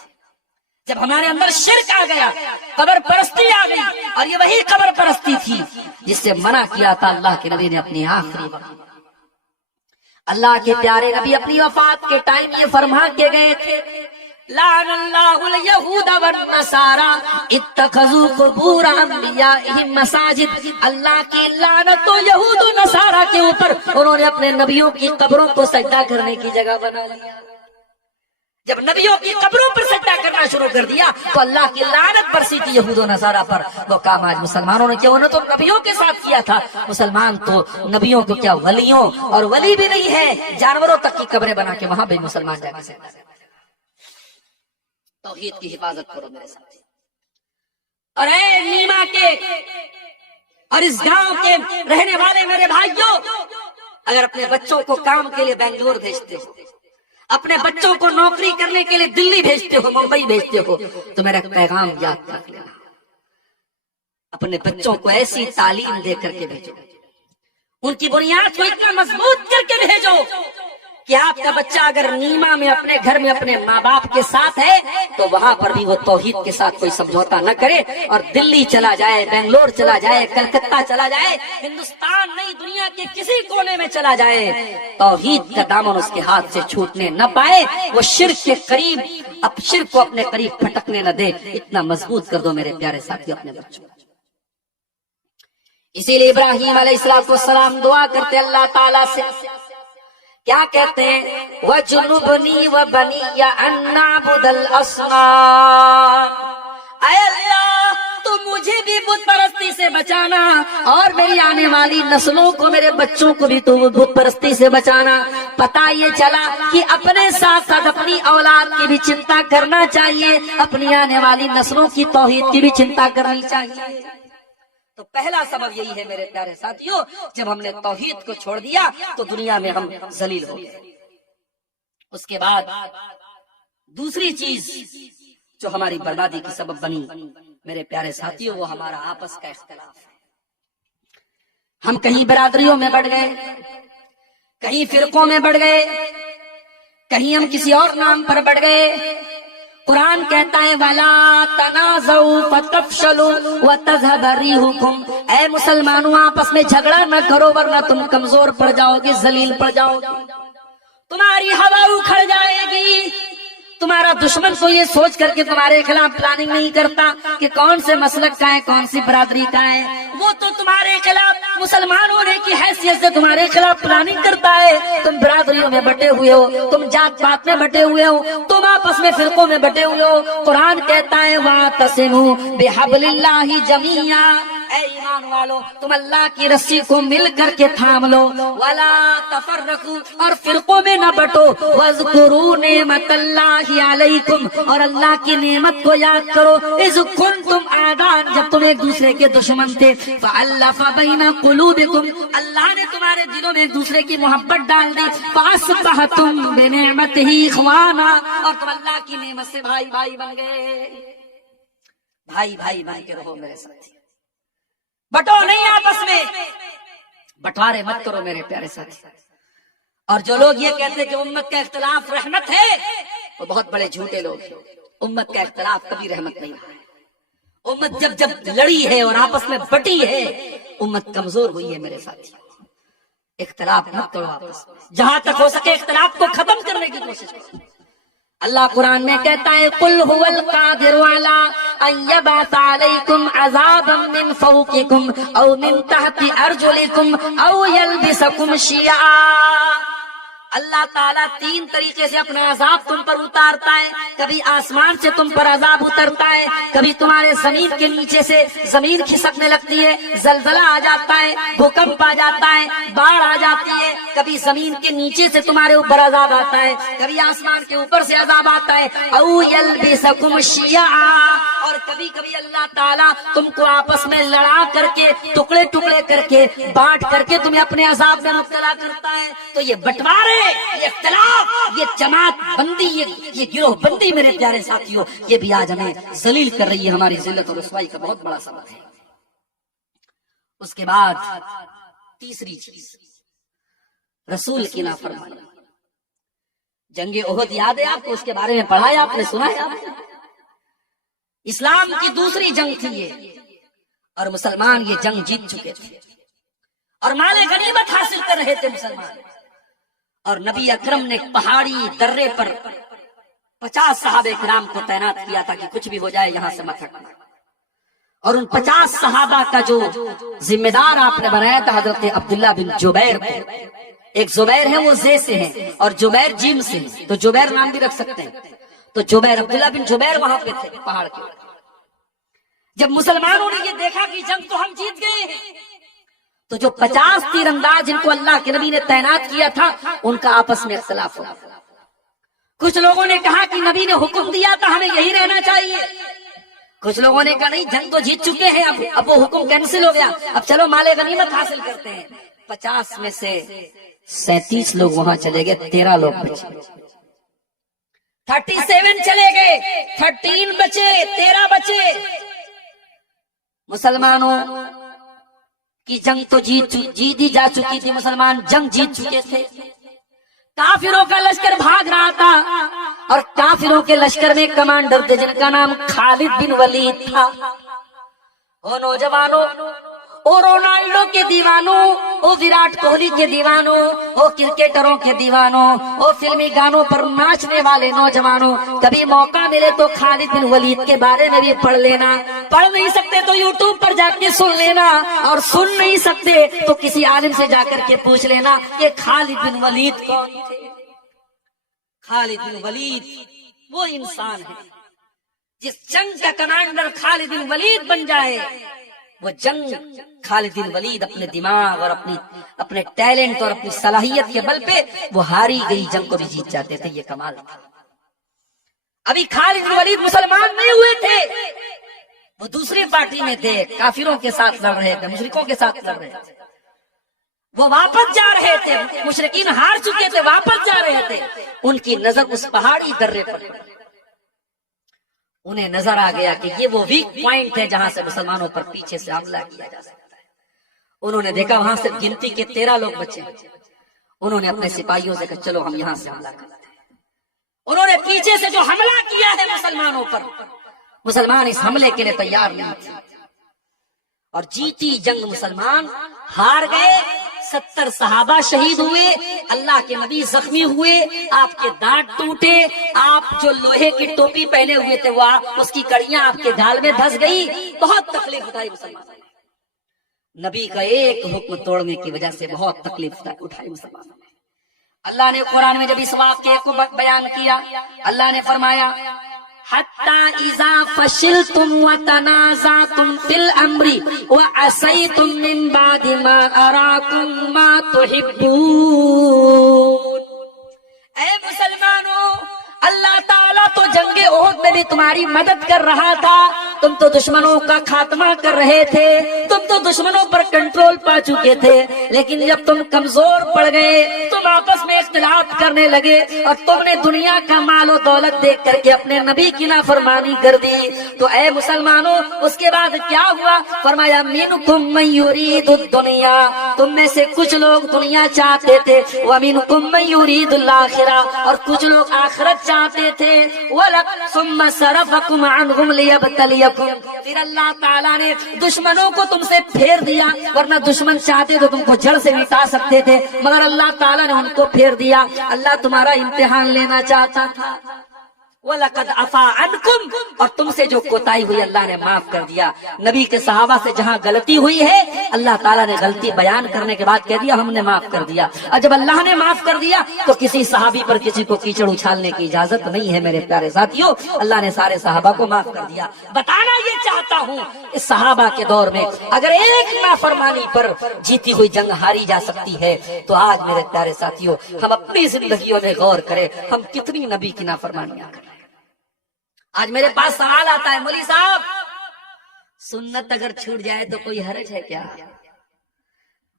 جب ہمارے اندر شرک آ گیا، قبر پرستی آ گئی، اور یہ وہی قبر پرستی تھی جس سے منع کیا تھا اللہ کے نبی نے اپنی آخری وقت۔ اللہ کے پیارے نبی اپنی وفات کے ٹائم یہ فرما کے گئے تھے، لعن اللہ الیہود والنصارى اتخذوا قبور انبیائہم مساجد۔ اللہ کی لعنت و یہود و نصارہ کے اوپر، انہوں نے اپنے نبیوں کی قبروں کو سجدہ کرنے کی جگہ بنا لیا۔ جب نبیوں کی قبروں پر سجدہ کرنا شروع کر دیا تو اللہ کی لعنت برسی تھی یہود و نصارہ پر. وہ کام آج مسلمانوں نے کیا؟ انہوں نے تو نبیوں کے ساتھ کیا تھا. مسلمان تو نبیوں کو کیا ولیوں اور ولی بھی نہیں ہے، جانوروں تک کی قبریں بنا کے وہاں بھی مسلمان جا کے سجدہ کرتے ہیں. توحید کی حفاظت کرو میرے ساتھ. اور اے نیما کے اور اس گاؤں کے رہنے والے میرے بھائیوں، اگر اپنے بچوں کو کام کے لیے بنگلور بھیجتے ہو، اپنے بچوں کو نوکری کرنے کے لیے دلی بھیجتے ہو، ممبئی بھیجتے ہو، تو میرا پیغام یاد رکھ لینا، اپنے بچوں کو ایسی تعلیم دے کر کے بھیجو، ان کی بنیاد کو اتنا مضبوط کر کے بھیجو کہ آپ کا بچہ اگر نیما میں اپنے گھر میں اپنے ماں باپ کے ساتھ ہے تو وہاں پر بھی وہ توحید کے ساتھ کوئی سمجھوتا نہ کرے، اور دلی چلا جائے، بنگلور چلا جائے، کلکتہ چلا جائے، ہندوستان نہیں دنیا کے کسی کونے میں چلا جائے، توحید کا دامن اس کے ہاتھ سے چھوٹنے نہ پائے، وہ شرک کے قریب، اب شرک کو اپنے قریب پھٹکنے نہ دے. اتنا مضبوط کر دو میرے پیارے ساتھی اپنے بچوں. اسی لیے ابراہیم علیہ السلام دعا کرتے اللہ تعالیٰ سے، کیا کہتے ہیں؟ وَجُنُبْنِي وَبَنِيَّ أَن نَّعْبُدَ الْأَصْنَامَ. اے اللہ تو مجھے بھی بت پرستی سے بچانا اور میری آنے والی نسلوں کو، میرے بچوں کو بھی تو بت پرستی سے بچانا. پتہ یہ چلا کہ اپنے ساتھ ساتھ اپنی اولاد کی بھی چنتا کرنا چاہیے، اپنی آنے والی نسلوں کی توحید کی بھی چنتا کرنی چاہیے. تو پہلا سبب یہی ہے میرے پیارے ساتھیوں، جب ہم نے توحید کو چھوڑ دیا تو دنیا میں ہم ذلیل ہو گئے. اس کے بعد دوسری چیز جو ہماری بربادی کی سبب بنی میرے پیارے ساتھیوں، وہ ہمارا آپس کا اختلاف ہے. ہم کہیں برادریوں میں بڑھ گئے، کہیں فرقوں میں بڑھ گئے، کہیں ہم کسی اور نام پر بڑھ گئے. قرآن کہتا ہے وَلَا تَنَازَعُوا فَتَفْشَلُوا وَتَذْهَبَ رِيحُكُمْ. اے مسلمانوں آپس میں جھگڑا نہ کرو ورنہ تم کمزور پڑ جاؤ گے، ذلیل پڑ جاؤ گے، تمہاری ہوا اکھڑ جائے گی. تمہارا دشمن کو یہ سوچ کر کے تمہارے خلاف پلاننگ نہیں کرتا کہ کون سے مسلک کا ہے، کون سی برادری کا ہے، وہ تو تمہارے خلاف مسلمان ہونے کی حیثیت سے تمہارے خلاف پلاننگ کرتا ہے. تم برادریوں میں بٹے ہوئے ہو، تم جات پات میں بٹے ہوئے ہو، تم آپس میں فرقوں میں بٹے ہوئے ہو. قرآن کہتا ہے وَاعْتَصِمُوا بِحَبْلِ اللَّهِ جَمِيعًا. اے ایمان والو تم اللہ کی رسی کو مل کر کے تھام لو. وَلَا تَفَرَّقُوا. اور فرقوں میں نہ بٹو. وَاذْكُرُوا نِعْمَتَ اللَّهِ عَلَيْكُمْ. اور اللہ کی نعمت کو یاد کرو. اِذْ كُنْتُمْ أَعْدَاءً. جب تم ایک دوسرے کے دشمن تھے. فَأَلَّفَ بَيْنَ قُلُوبِكُمْ. اللہ نے تمہارے دلوں میں ایک دوسرے کی محبت ڈال دی. فَأَصْبَحْتُمْ بِنِعْمَتِهِ إِخْوَانًا. اور تم اللہ کی نعمت سے بھائی بھائی بن گئے. بھائی بھائی بن کے رہو میرے ساتھی، بٹو نہیں آپس میں، بٹوارے مت کرو میرے پیارے ساتھی. اور جو لوگ یہ کہتے ہیں کہ امت کا اختلاف رحمت ہے، وہ بہت بڑے جھوٹے لوگ ہیں. امت کا اختلاف کبھی رحمت نہیں ہے. امت جب جب لڑی ہے اور آپس میں بٹی ہے، امت کمزور ہوئی ہے میرے ساتھی. اختلاف مت کرو آپس میں، جہاں تک ہو سکے اختلاف کو ختم کرنے کی کوشش کرو. اللہ قرآن میں کہتا ہے قُلْ هُوَ الْقَادِرُ عَلَىٰ أَن يَبْعَثَ عَلَيْكُمْ عَذَابًا مِّن فَوْقِكُمْ أَوْ مِن تَحْتِ أَرْجُلِكُمْ أَوْ يَلْبِسَكُمْ شِيَعًا. اللہ تعالیٰ تین طریقے سے اپنا عذاب تم پر اتارتا ہے. کبھی آسمان سے تم پر عذاب اترتا ہے، کبھی تمہارے زمین کے نیچے سے زمین کھسکنے لگتی ہے، زلزلہ آ جاتا ہے، بھوکمپ آ جاتا ہے، باڑھ آ جاتی ہے. کبھی زمین کے نیچے سے تمہارے اوپر عذاب آتا ہے، کبھی آسمان کے اوپر سے عذاب آتا ہے. او یلبسکم شیعا. اور کبھی کبھی اللہ تعالیٰ تم کو آپس میں لڑا کر کے، ٹکڑے ٹکڑے کر کے، بانٹ کر کے تمہیں اپنے عذاب میں مبتلا کرتا ہے. تو یہ بٹوارے، یہ اختلاف، یہ جماعت بندی، یہ گروہ بندی میرے پیارے ساتھیوں، یہ بھی آج ہمیں ذلیل کر رہی ہے، ہماری ذلت اور رسوائی کا بہت بڑا سبب ہے. اس کے بعد تیسری چیز رسول کی نافرمانی. جنگ احد یاد ہے آپ کو؟ اس کے بارے میں پڑھا ہے آپ نے، سنا ہے آپ نے؟ اسلام کی دوسری جنگ تھی یہ، اور مسلمان یہ جنگ جیت چکے تھے اور مال غنیمت حاصل کر رہے تھے مسلمان. اور نبی اکرم نے پہاڑی درے پر 50 صحابہ کرام کو تعینات کیا تھا کہ کچھ بھی ہو جائے یہاں سے مت ہٹنا. اور ان 50 صحابہ کا جو ذمہ دار آپ نے بنایا تھا حضرت عبداللہ بن جبیر کو. ایک زبیر ہے وہ زے سے ہیں اور جبیر جیم سے ہیں، تو جبیر نام بھی رکھ سکتے ہیں. تو جبیر عبداللہ بن جبیر وہاں پہ تھے پہاڑ کے. جب مسلمانوں نے یہ دیکھا کہ جنگ تو ہم جیت گئے ہیں تو جو 50 تیر انداز جن کو اللہ کے نبی نے تعینات کیا تھا ان کا آپس میں اختلاف ہوا. کچھ لوگوں نے کہا کہ نبی نے حکم دیا تھا ہمیں یہی رہنا چاہیے. کچھ لوگوں نے کہا نہیں جنگ تو جیت چکے ہیں اب وہ حکم کینسل ہو گیا, اب چلو مال غنیمت حاصل کرتے ہیں. 50 میں سے 37 لوگ وہاں چلے گئے, 13 لوگ بچے. 37 چلے گئے, 13 بچے, 13 بچے. مسلمانوں کی جنگ تو جیتی جا چکی تھی, مسلمان جنگ جیت چکے تھے. کافروں کا لشکر بھاگ رہا تھا اور کافروں کے لشکر میں کمانڈر تھے جن کا نام خالد بن ولید تھا. او نوجوانوں, او رونالڈو کے دیوانوں, او وراٹ کوہلی کے دیوانوں, او کرکٹروں کے دیوانوں, او فلمی گانوں پر ناچنے والے نوجوانوں, کبھی موقع ملے تو خالد بن ولید کے بارے میں بھی پڑھ لینا. پڑھ نہیں سکتے تو یوٹیوب پر جا کے سن لینا, اور سن نہیں سکتے تو کسی عالم سے جا کر کے پوچھ لینا کہ خالد بن ولید کون تھے. خالد بن ولید وہ انسان ہے جس جنگ کا کمانڈر خالد بن ولید بن جائے. وہ جنگ خالد بن ولید اپنے دماغ اور اپنے ٹیلنٹ اور اپنی صلاحیت کے بل پہ وہ ہاری گئی جنگ کو بھی جیت جاتے تھے. یہ کمال تھا. ابھی خالد بن ولید مسلمان نہیں ہوئے تھے, وہ دوسری پارٹی میں تھے, کافروں کے ساتھ لڑ رہے تھے, مشرکوں کے ساتھ لڑ رہے تھے. وہ واپس جا رہے تھے, مشرکین ہار چکے تھے, واپس جا رہے تھے. ان کی نظر اس پہاڑی درے پر, انہیں نظر آ گیا کہ یہ وہ ویک پوائنٹ ہے جہاں سے مسلمانوں پر پیچھے سے حملہ کیا جا سکتا ہے. انہوں نے دیکھا وہاں سے گنتی کے 13 لوگ بچے. انہوں نے اپنے سپاہیوں سے کہا چلو ہم یہاں سے حملہ کرتے ہیں. انہوں نے پیچھے سے جو حملہ کیا ہے مسلمانوں پر, مسلمان اس حملے کے لیے تیار نہیں تھے اور جیتی جنگ مسلمان ہار گئے. 70 صحابہ شہید ہوئے, اللہ کے نبی زخمی ہوئے, آپ کے دانت ٹوٹے, آپ جو لوہے کی ٹوپی پہنے ہوئے تھے وہ اس کی کڑیاں آپ کے گال میں دھس گئی. بہت تکلیف اٹھائی مسلمانوں نے. نبی کا ایک حکم توڑنے کی وجہ سے بہت تکلیف اٹھائی مسلمانوں نے. اللہ نے قرآن میں جب اس واقعے کو بیان کیا, اللہ نے فرمایا حتی اذا فشلتم وتنازعتم فی الامر وعصیتم من بعد ما اراکم ما تحبون. اے مسلمانوں, اللہ تعالیٰ تو جنگ احد میں بھی تمہاری مدد کر رہا تھا, تم تو دشمنوں کا خاتمہ کر رہے تھے, تم تو دشمنوں پر کنٹرول پا چکے تھے, لیکن جب تم کمزور پڑ گئے, تم آپس میں اختلاف کرنے لگے اور تم نے دنیا کا مال و دولت دیکھ کر کے اپنے نبی کی نافرمانی کر دی. تو اے مسلمانوں اس کے بعد کیا ہوا؟ فرمایا منکم من یرید الدنیا, تم میں سے کچھ لوگ دنیا چاہتے تھے, ومنکم من یرید الاخرہ, اور کچھ لوگ آخرت چاہتے تھے. ثم صرفکم عنہم لیبتلیکم, پھر اللہ تعالیٰ نے دشمنوں کو تم سے پھیر دیا, ورنہ دشمن چاہتے تو تم کو جڑ سے مٹا سکتے تھے, مگر اللہ تعالیٰ نے ان کو پھیر دیا. اللہ تمہارا امتحان لینا چاہتا تھا. وَلَقَدْ عَفَا عَنْكُمْ, اور تم سے جو کوتاہی ہوئی اللہ نے معاف کر دیا. نبی کے صحابہ سے جہاں غلطی ہوئی ہے اللہ تعالیٰ نے غلطی بیان کرنے کے بعد کہہ دیا ہم نے معاف کر دیا. اور جب اللہ نے معاف کر دیا تو کسی صحابی پر کسی کو کیچڑ اچھالنے کی اجازت نہیں ہے. میرے پیارے ساتھیوں, اللہ نے سارے صحابہ کو معاف کر دیا. بتانا یہ چاہتا ہوں اس صحابہ کے دور میں اگر ایک نافرمانی پر جیتی ہوئی جنگ ہاری جا سکتی ہے تو آج میرے پیارے ساتھیوں ہم اپنی زندگیوں میں غور کریں, ہم کتنی نبی کی نافرمانیاں کریں. آج میرے پاس سوال آتا ہے, مولوی صاحب سنت اگر چھوٹ جائے تو کوئی حرج ہے کیا؟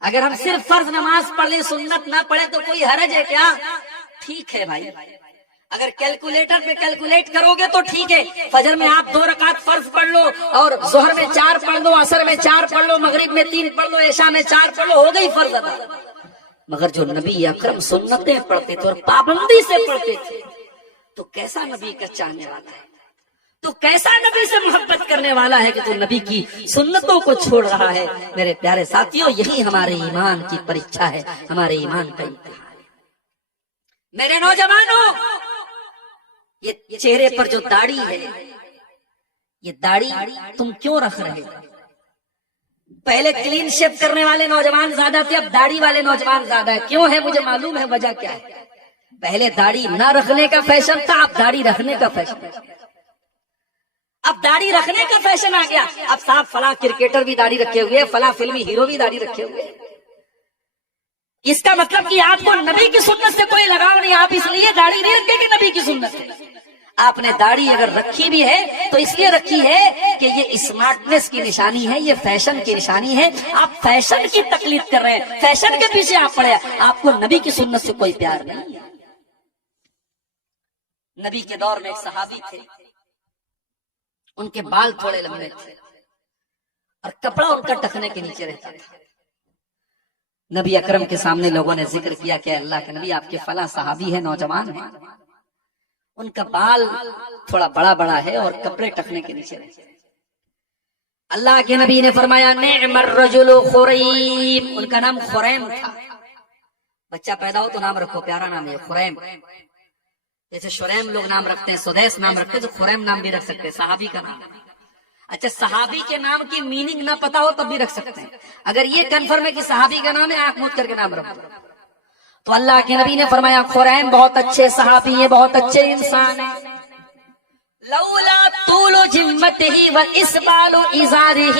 اگر ہم صرف فرض نماز پڑھ لیں سنت نہ پڑھے تو کوئی حرج ہے کیا؟ ٹھیک ہے بھائی, اگر کیلکولیٹر پہ کیلکولیٹ کرو گے تو ٹھیک ہے. فجر میں آپ 2 رکعت فرض پڑھ لو, اور ظہر میں 4 پڑھ لو, عصر میں 4 پڑھ لو, مغرب میں 3 پڑھ لو, عشاء میں 4 پڑھ لو, ہو گئی فرض ادا. مگر جو نبی اکرم سنتیں پڑھتے تھے اور پابندی سے پڑھتے تھے تو کیسا نبی کا چاہنے والا ہے, تو کیسا نبی سے محبت کرنے والا ہے کہ تو نبی کی سنتوں کو چھوڑ رہا ہے. میرے پیارے ساتھیوں یہی ہمارے ایمان کی پریچھا ہے, ہمارے ایمان کا امتحان ہے. میرے نوجوانوں, یہ چہرے پر جو داڑھی ہے, یہ داڑھی تم کیوں رکھ رہے ہو؟ پہلے کلین شیپ کرنے والے نوجوان زیادہ تھے, اب داڑھی والے نوجوان زیادہ ہے. کیوں ہے مجھے معلوم ہے, وجہ کیا ہے. پہلے داڑھی نہ رکھنے کا فیشن تھا، اب داڑھی رکھنے کا فیشن ہے۔ اب داڑھی رکھنے کا فیشن آ گیا، اب صاحب فلاں کرکٹر بھی داڑھی رکھے ہوئے، فلاں فلمی ہیرو بھی داڑھی رکھے ہوئے۔ اس کا مطلب کہ آپ کو نبی کی سنت سے کوئی لگاؤ نہیں، آپ اس لیے داڑھی نہیں رکھیں کہ نبی کی سنت ہے۔ آپ نے داڑھی اگر رکھی بھی ہے تو اس لیے رکھی ہے کہ یہ اسمارٹنس کی نشانی ہے، یہ فیشن کی نشانی ہے۔ آپ فیشن کی تقلید کر رہے ہیں، فیشن کے پیچھے آپ پڑے، آپ کو نبی کی سنت سے کوئی پیار نہیں ہے۔ نبی کے دور میں ایک صحابی تھے، ان کے بال تھوڑے لمبے تھے اور کپڑا ان کا ٹخنے کے نیچے رہتا تھا۔ نبی اکرم کے سامنے لوگوں نے ذکر کیا کہ اللہ کے نبی آپ کے فلاں صحابی ہے، نوجوان ہیں، ان کا بال تھوڑا بڑا بڑا ہے اور کپڑے ٹخنے کے نیچے رہتے ہیں۔ اللہ کے نبی نے فرمایا نعم الرجل خریم، ان کا نام خریم تھا۔ بچہ پیدا ہو تو نام رکھو، پیارا نام ہے خریم۔ جیسے شریم لوگ نام رکھتے ہیں، سدیس نام رکھتے ہیں، تو خریم نام بھی رکھ سکتے ہیں، صحابی کا نام۔ اچھا صحابی کے نام کی میننگ نہ پتا ہو تب بھی رکھ سکتے ہیں۔ اگر یہ کنفرم ہے کہ صحابی کا نام ہے، آنکھ موت کر کے نام رکھو۔ تو اللہ کے نبی نے فرمایا خریم بہت اچھے صحابی ہیں، بہت اچھے انسان ہیں۔ لولا طول جمتہ و اسبال ازارہ،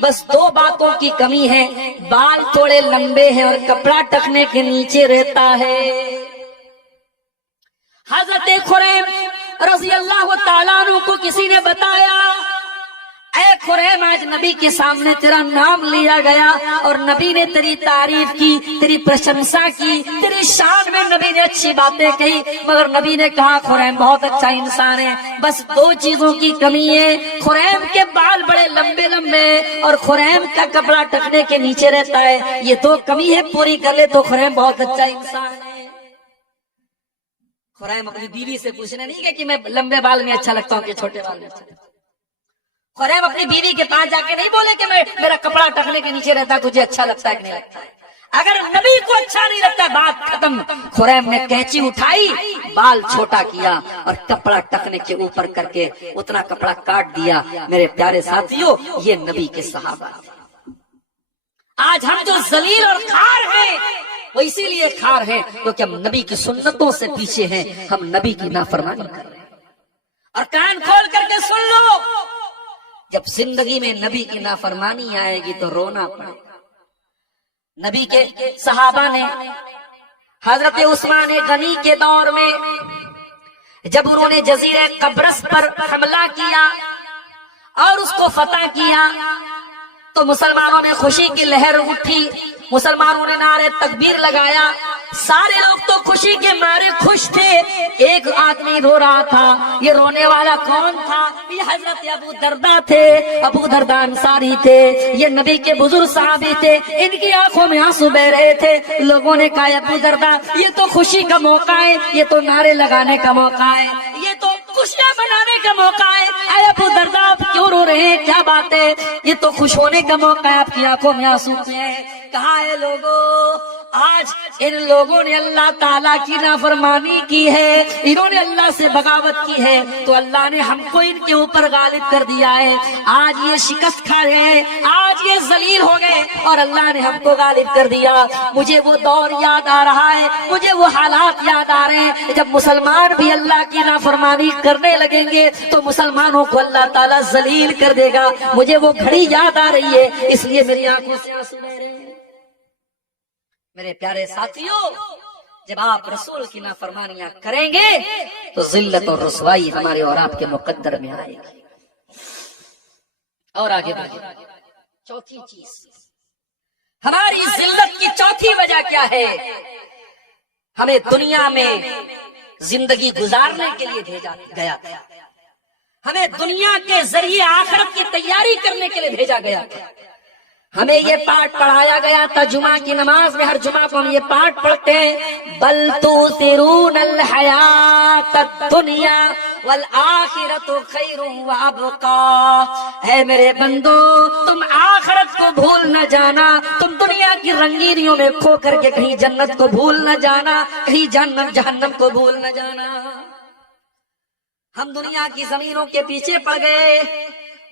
بس دو باتوں کی کمی ہے، بال تھوڑے لمبے ہیں اور کپڑا ٹکنے کے نیچے رہتا ہے۔ حضرت خریم رضی اللہ تعالیٰ عنہ کو کسی نے بتایا اے خریم آج نبی کے سامنے تیرا نام لیا گیا اور نبی نے تیری تعریف کی، تیری پرشنسا کی، تیری شان میں نبی نے اچھی باتیں کہی، مگر نبی نے کہا خریم بہت اچھا انسان ہے، بس دو چیزوں کی کمی ہے، خریم کے بال بڑے لمبے لمبے اور خریم کا کپڑا ٹکنے کے نیچے رہتا ہے، یہ دو کمی ہے، پوری کر لے تو خریم بہت اچھا انسان ہے۔ خریم اپنی بیوی سے پوچھنے نہیں گیا کہ میں لمبے بال میں اچھا لگتا ہوں کہ چھوٹے بال میں اچھا لگتا ہوں۔ خریم اپنی بیوی کے پاس جا کے نہیں بولے کہ میرا کپڑا ٹکنے کے نیچے رہتا ہے، تجھے اچھا لگتا ہے کہ نہیں لگتا ہے۔ اگر نبی کو اچھا نہیں لگتا بات ختم۔ خریم نے قینچی اٹھائی، بال چھوٹا کیا اور کپڑا ٹکنے کے اوپر کر کے اتنا کپڑا کاٹ دیا۔ میرے پیارے ساتھیوں، یہ نبی کے صحابہ تھے۔ آج ہم جو ذلیل اور خار ہیں وہ اسی لیے خار ہیں کیونکہ ہم نبی کی سنتوں سے پیچھے ہیں، ہم نبی کی نافرمانی کر رہے ہیں۔ اور کان کھول کر کے سن لو، جب زندگی میں نبی کی نافرمانی آئے گی تو رونا پڑے گا۔ نبی کے صحابہ نے حضرت عثمان غنی کے دور میں جب انہوں نے جزیرہ قبرص پر حملہ کیا اور اس کو فتح کیا تو مسلمانوں میں خوشی کی لہر اٹھی، مسلمانوں نے نعرے تکبیر لگایا، سارے لوگ تو خوشی کے مارے خوش تھے۔ ایک آدمی رو رہا تھا، یہ رونے والا کون تھا؟ یہ حضرت ابو درداء تھے، ابو درداء انصاری تھے، یہ نبی کے بزرگ صحابی تھے، ان کی آنکھوں میں آنسو بہ رہے تھے۔ لوگوں نے کہا ابو درداء یہ تو خوشی کا موقع ہے، یہ تو نعرے لگانے کا موقع ہے، یہ تو خوشیاں منانے کا موقع ہے، اے ابو درداء آپ کیوں رو رہے ہیں؟ کیا بات ہے؟ یہ تو خوش ہونے کا موقع ہے، آپ کی آنکھوں میں آنسو ہیں۔ کہا ہے لوگوں آج ان لوگوں نے اللہ تعالیٰ کی نافرمانی کی ہے، انہوں نے اللہ سے بغاوت کی ہے تو اللہ نے ہم کو ان کے اوپر غالب کر دیا ہے۔ آج یہ شکست کھا رہے ہیں، آج یہ ذلیل ہو گئے اور اللہ نے ہم کو غالب کر دیا۔ مجھے وہ دور یاد آ رہا ہے، مجھے وہ حالات یاد آ رہے ہیں جب مسلمان بھی اللہ کی نافرمانی کرنے لگیں گے تو مسلمانوں کو اللہ تعالیٰ ذلیل کر دے گا۔ مجھے وہ گھڑی یاد آ رہی ہے، اس لیے میری آنکھوں سے آنسو بہ رہے ہیں۔ میرے پیارے ساتھیوں، جب آپ رسول کی نافرمانیاں کریں گے تو ذلت اور رسوائی ہمارے اور آپ کے مقدر میں آئے گی۔ اور آگے بڑھیں، چوتھی چیز، ہماری ذلت کی چوتھی وجہ کیا ہے؟ ہمیں دنیا میں زندگی گزارنے کے لیے بھیجا گیا تھا، ہمیں دنیا کے ذریعے آخرت کی تیاری کرنے کے لیے بھیجا گیا تھا۔ ہمیں یہ پاٹ پڑھایا گیا تھا، جمعہ کی نماز میں ہر جمعہ کو ہم یہ پاٹ پڑھتے ہیں، بل تؤثرون الحیات الدنیا والآخرۃ خیر وابقی۔ اے میرے بندو، تم آخرت کو بھول نہ جانا، تم دنیا کی رنگینیوں میں کھو کر کے کہیں جنت کو بھول نہ جانا، کہیں جہنم کو بھول نہ جانا۔ ہم دنیا کی زمینوں کے پیچھے پڑ گئے،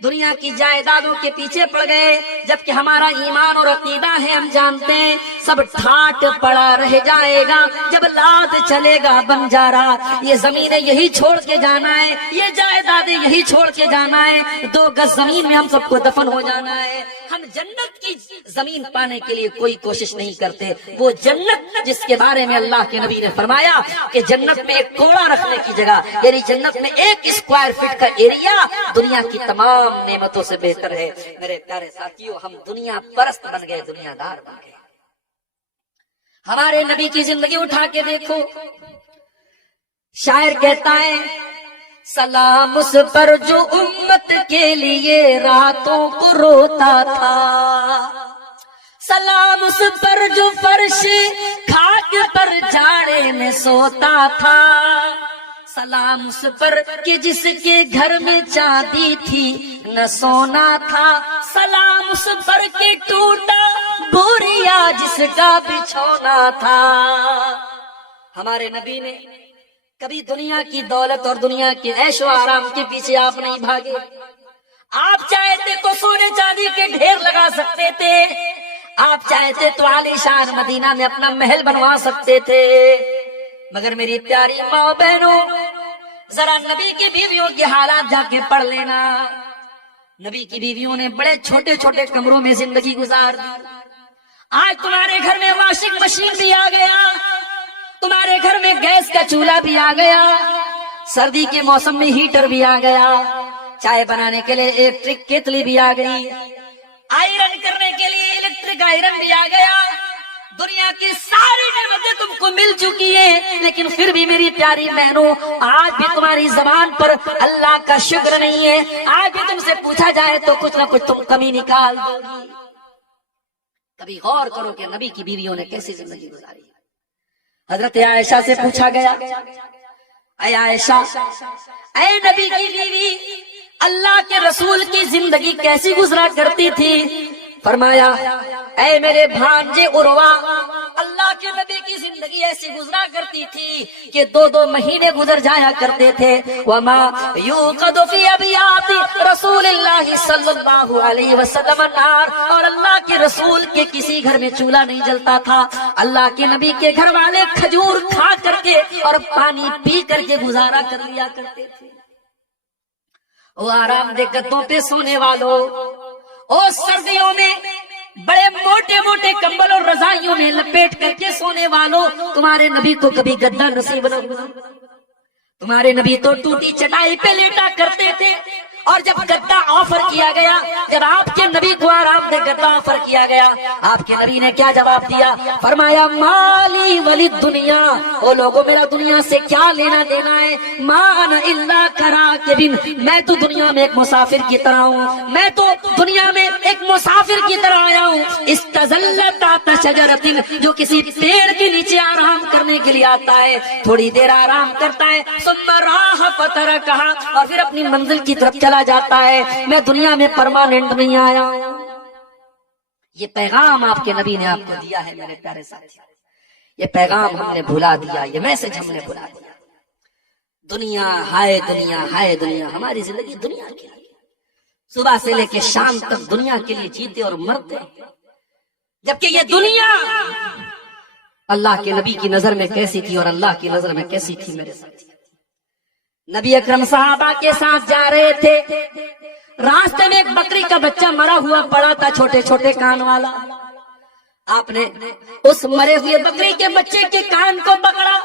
دنیا کی جائیدادوں کے پیچھے پڑ گئے، جبکہ ہمارا ایمان اور عقیدہ ہے، ہم جانتے ہیں سب ٹھاٹ پڑا رہ جائے گا جب لات چلے گا بنجارا. یہ زمینیں یہی چھوڑ کے جانا ہے, یہ جائیدادیں یہی چھوڑ کے جانا ہے, 2 گز زمین میں ہم سب کو دفن ہو جانا ہے. ہم جنت کی زمین پانے کے لیے کوئی کوشش نہیں کرتے. وہ جنت جس کے بارے میں اللہ کے نبی نے فرمایا کہ جنت میں ایک کوڑا رکھنے کی جگہ, یعنی جنت میں 1 اسکوائر فٹ کا ایریا دنیا کی تمام نعمتوں سے بہتر ہے. میرے پیارے ساتھیوں, ہم دنیا پرست بن گئے, دنیا دار بن گئے. ہمارے نبی کی زندگی اٹھا کے دیکھو. شاعر کہتا ہے سلام اس پر جو امت کے لیے راتوں کو روتا تھا, سلام اس پر جو فرش خاک پر جاڑے میں سوتا تھا, سلام اس پر کہ جس کے گھر میں چاندی تھی نہ سونا تھا, سلام اس پر کہ ٹوٹا بوریا جس کا بچھونا تھا. ہمارے نبی نے کبھی دنیا کی دولت اور دنیا کے عیش و آرام کے پیچھے آپ نہیں بھاگے. آپ چاہتے تو سونے چاندی کے ڈھیر لگا سکتے تھے, آپ چاہتے تو عالی شان مدینہ میں اپنا محل بنوا سکتے تھے, مگر میری پیاری ماں بہنوں, ذرا نبی کی بیویوں کے حالات جا کے پڑھ لینا. نبی کی بیویوں نے بڑے چھوٹے چھوٹے کمروں میں زندگی گزار دی. آج تمہارے گھر میں واشنگ مشین بھی آ گیا, تمہارے گھر میں گیس کا چولہا بھی آ گیا, سردی کے موسم میں ہیٹر بھی آ گیا, چائے بنانے کے لیے الیکٹرک کیتلی بھی آ گئی, آئرن کرنے کے لیے الیکٹرک آئرن بھی آ گیا. دنیا کی ساری نعمتیں تم کو مل چکی ہیں, لیکن پھر بھی میری پیاری بہنوں, آج بھی تمہاری زبان پر اللہ کا شکر نہیں ہے. آج بھی تم سے پوچھا جائے تو کچھ نہ کچھ تم کمی نکال دو گی. کبھی غور کرو کہ نبی کی بیویوں نے کیسی زندگی گزاری. حضرت عائشہ سے پوچھا گیا, اے عائشہ, اے نبی کی بیوی, اللہ کے رسول کی زندگی کیسی گزرا کرتی تھی؟ فرمایا, اے میرے بھانجے عروہ, اللہ کے نبی کی زندگی ایسی گزرا کرتی تھی کہ 2 مہینے گزر جایا کرتے تھے. وما یوقد فی ابیات رسول اللہ صلی اللہ علیہ وسلم النار, اور اللہ کے رسول کے کسی گھر میں چولہا نہیں جلتا تھا. اللہ کے نبی کے گھر والے کھجور کھا کر کے اور پانی پی کر کے گزارا کر لیا کرتے تھے. وہ آرام دہ گدوں پہ سونے والوں, اور سردیوں میں بڑے موٹے موٹے کمبل اور رضائیوں میں لپیٹ کر کے سونے والوں, تمہارے نبی کو کبھی گدا نصیب نہ ہوا. تمہارے نبی تو ٹوٹی چٹائی پہ لیٹا کرتے تھے. اور جب گدا آفر کیا گیا, جب آپ کے نبی کو آرام دہ گدا آفر کیا گیا, آپ کے نبی نے کیا جواب دیا؟ فرمایا, مالی ولی دنیا, او لوگوں میرا دنیا سے کیا لینا دینا ہے. ما انا الا کراکبن, میں تو دنیا میں ایک مسافر کی طرح ہوں, میں تو دنیا میں ایک مسافر کی طرح آیا ہوں. استظلت تحت شجرۃ, جو کسی پیڑ کے نیچے آرام کرنے کے لیے آتا ہے, تھوڑی دیر آرام کرتا ہے, ثم راح فترکھا, اور پھر اپنی منزل کی طرف چلا جاتا ہے. میں دنیا میں پرماننٹ نہیں آیا. یہ پیغام آپ کے نبی نے آپ کو دیا ہے میرے پیارے ساتھی. یہ پیغام ہم نے بھلا دیا, یہ میسج ہم نے بھلا دیا. دنیا ہائے دنیا ہائے دنیا, ہماری زندگی دنیا کی ہے. صبح سے لے کے شام تک دنیا کے لیے جیتے اور مرتے, جبکہ یہ دنیا اللہ کے نبی کی نظر میں کیسی تھی اور اللہ کی نظر میں کیسی تھی میرے ساتھی. نبی اکرم صحابہ کے ساتھ جا رہے تھے, راستے میں ایک بکری کا بچہ مرا ہوا پڑا تھا, چھوٹے چھوٹے کان والا. آپ نے اس مرے ہوئے بکری کے بچے کے کان کو پکڑا.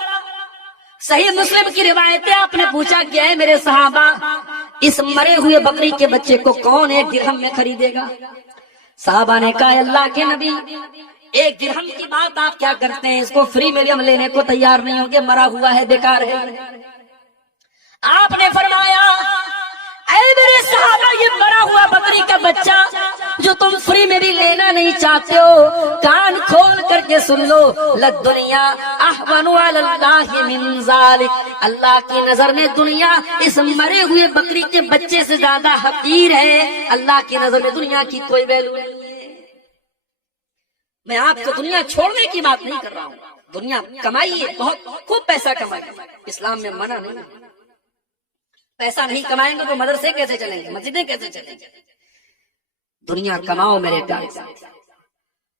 صحیح مسلم کی روایت ہے, آپ نے پوچھا کہ اے میرے صحابہ, اس مرے ہوئے بکری کے بچے کو کون 1 درہم میں خریدے گا؟ صحابہ نے کہا, اللہ کے نبی, 1 درہم کی بات آپ کیا کرتے ہیں, اس کو فری میں بھی ہم لینے کو تیار نہیں ہوں گے, مرا ہوا ہے, بیکار ہے. آپ نے فرمایا, اے میرے صحابہ, یہ مرا ہوا بکری کا بچہ جو تم فری میں بھی لینا نہیں چاہتے ہو, کان کھول کر کے سن لو. لد دنیا احون علی اللہ من ذالک, اللہ کی نظر میں دنیا اس مرے ہوئے بکری کے بچے سے زیادہ حقیر ہے. اللہ کی نظر میں دنیا کی کوئی ویلو نہیں ہے. میں آپ کو دنیا چھوڑنے کی بات نہیں کر رہا ہوں. دنیا کمائیے, بہت خوب پیسہ کمائیے, اسلام میں منع نہیں ہے. پیسہ نہیں کمائیں گے تو مدرسے کیسے چلیں گے, مسجدیں کیسے چلیں گے؟ دنیا کماؤ میرے پیارے ساتھی,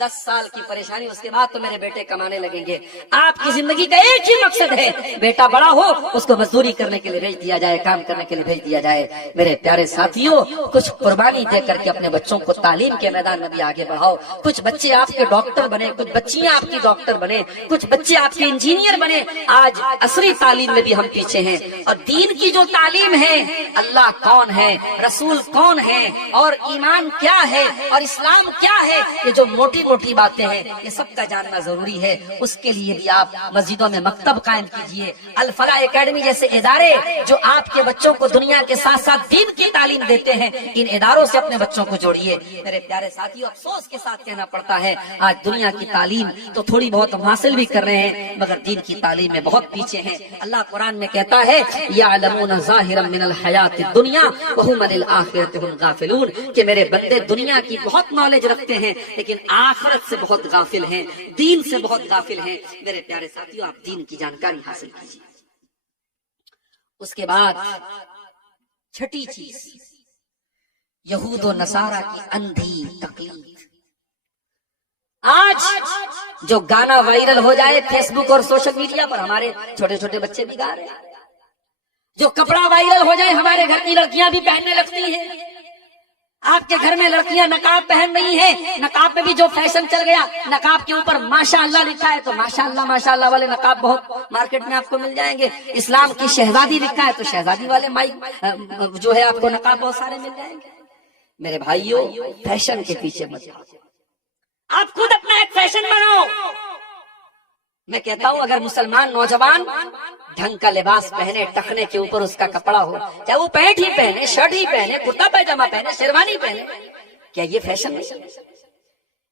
10 سال کی پریشانی، اس کے بعد تو میرے بیٹے کمانے لگیں گے۔ آپ کی زندگی کا ایک ہی مقصد ہے، بیٹا بڑا ہو اس کو مزدوری کرنے کے لیے بھیج دیا جائے، کام کرنے کے لیے بھیج دیا جائے۔ میرے پیارے ساتھیوں، کچھ قربانی دے کر کے اپنے بچوں کو تعلیم کے میدان میں بھی آگے بڑھاؤ۔ کچھ بچے آپ کے ڈاکٹر بنے، کچھ بچیاں آپ کی ڈاکٹر بنے، کچھ بچے آپ کے انجینئر بنے۔ آج عصری تعلیم میں بھی ہم پیچھے ہیں، اور دین کی جو تعلیم ہے، اللہ کون ہے، رسول کون ہے، اور ایمان کیا ہے، اور اسلام کیا ہے، یہ جو موٹی موٹی باتیں ہیں یہ سب کا جاننا ضروری ہے۔ اس کے لیے بھی آپ مسجدوں میں مکتب قائم کیجئے۔ الفلاح اکیڈمی جیسے ادارے جو آپ کے بچوں کو دنیا کے ساتھ ساتھ دین کی تعلیم دیتے ہیں، ان اداروں سے اپنے بچوں کو جوڑیے۔ میرے پیارے ساتھیوں، افسوس کے ساتھ کہنا پڑتا ہے آج دنیا کی تعلیم تو تھوڑی بہت ہم حاصل بھی کر رہے ہیں، مگر دین کی تعلیم میں بہت پیچھے ہیں۔ اللہ قرآن میں کہتا ہے یعلمون ظاہرا من الحیات الدنیا وهم عن الآخرۃ هم غافلون، کہ میرے بندے دنیا کی بہت نالج رکھتے ہیں لیکن آخرت سے بہت غافل ہیں، دین سے بہت غافل ہیں۔ میرے پیارے ساتھیوں، آپ دین کی جانکاری حاصل کیجیے۔ اس کے بعد چھٹی چیز، یہود و نصارہ کی اندھی تقلید۔ آج جو گانا وائرل ہو جائے فیس بک اور سوشل میڈیا پر، ہمارے چھوٹے چھوٹے بچے بھی گا رہے ہیں۔ جو کپڑا وائرل ہو جائے، ہمارے گھر کی لڑکیاں بھی پہننے لگتی ہیں۔ آپ کے گھر میں لڑکیاں نقاب پہن رہی ہیں، نقاب پہ بھی جو فیشن چل گیا، نقاب کے اوپر ماشاء اللہ لکھا ہے تو ماشاء اللہ والے نقاب بہت مارکیٹ میں آپ کو مل جائیں گے۔ اسلام کی شہزادی لکھا ہے تو شہزادی والے مائک جو ہے آپ کو نقاب بہت سارے مل جائیں گے۔ میرے بھائیوں، فیشن کے پیچھے مت جاؤ، آپ خود اپنا ایک فیشن بناؤ۔ میں کہتا ہوں اگر مسلمان نوجوان ڈھنگ کا لباس پہنے، ٹخنے کے اوپر اس کا کپڑا ہو، چاہے وہ پینٹ ہی پہنے، شرٹ ہی پہنے، کرتا پائجامہ پہنے، شیروانی پہنے، کیا یہ فیشن نہیں؟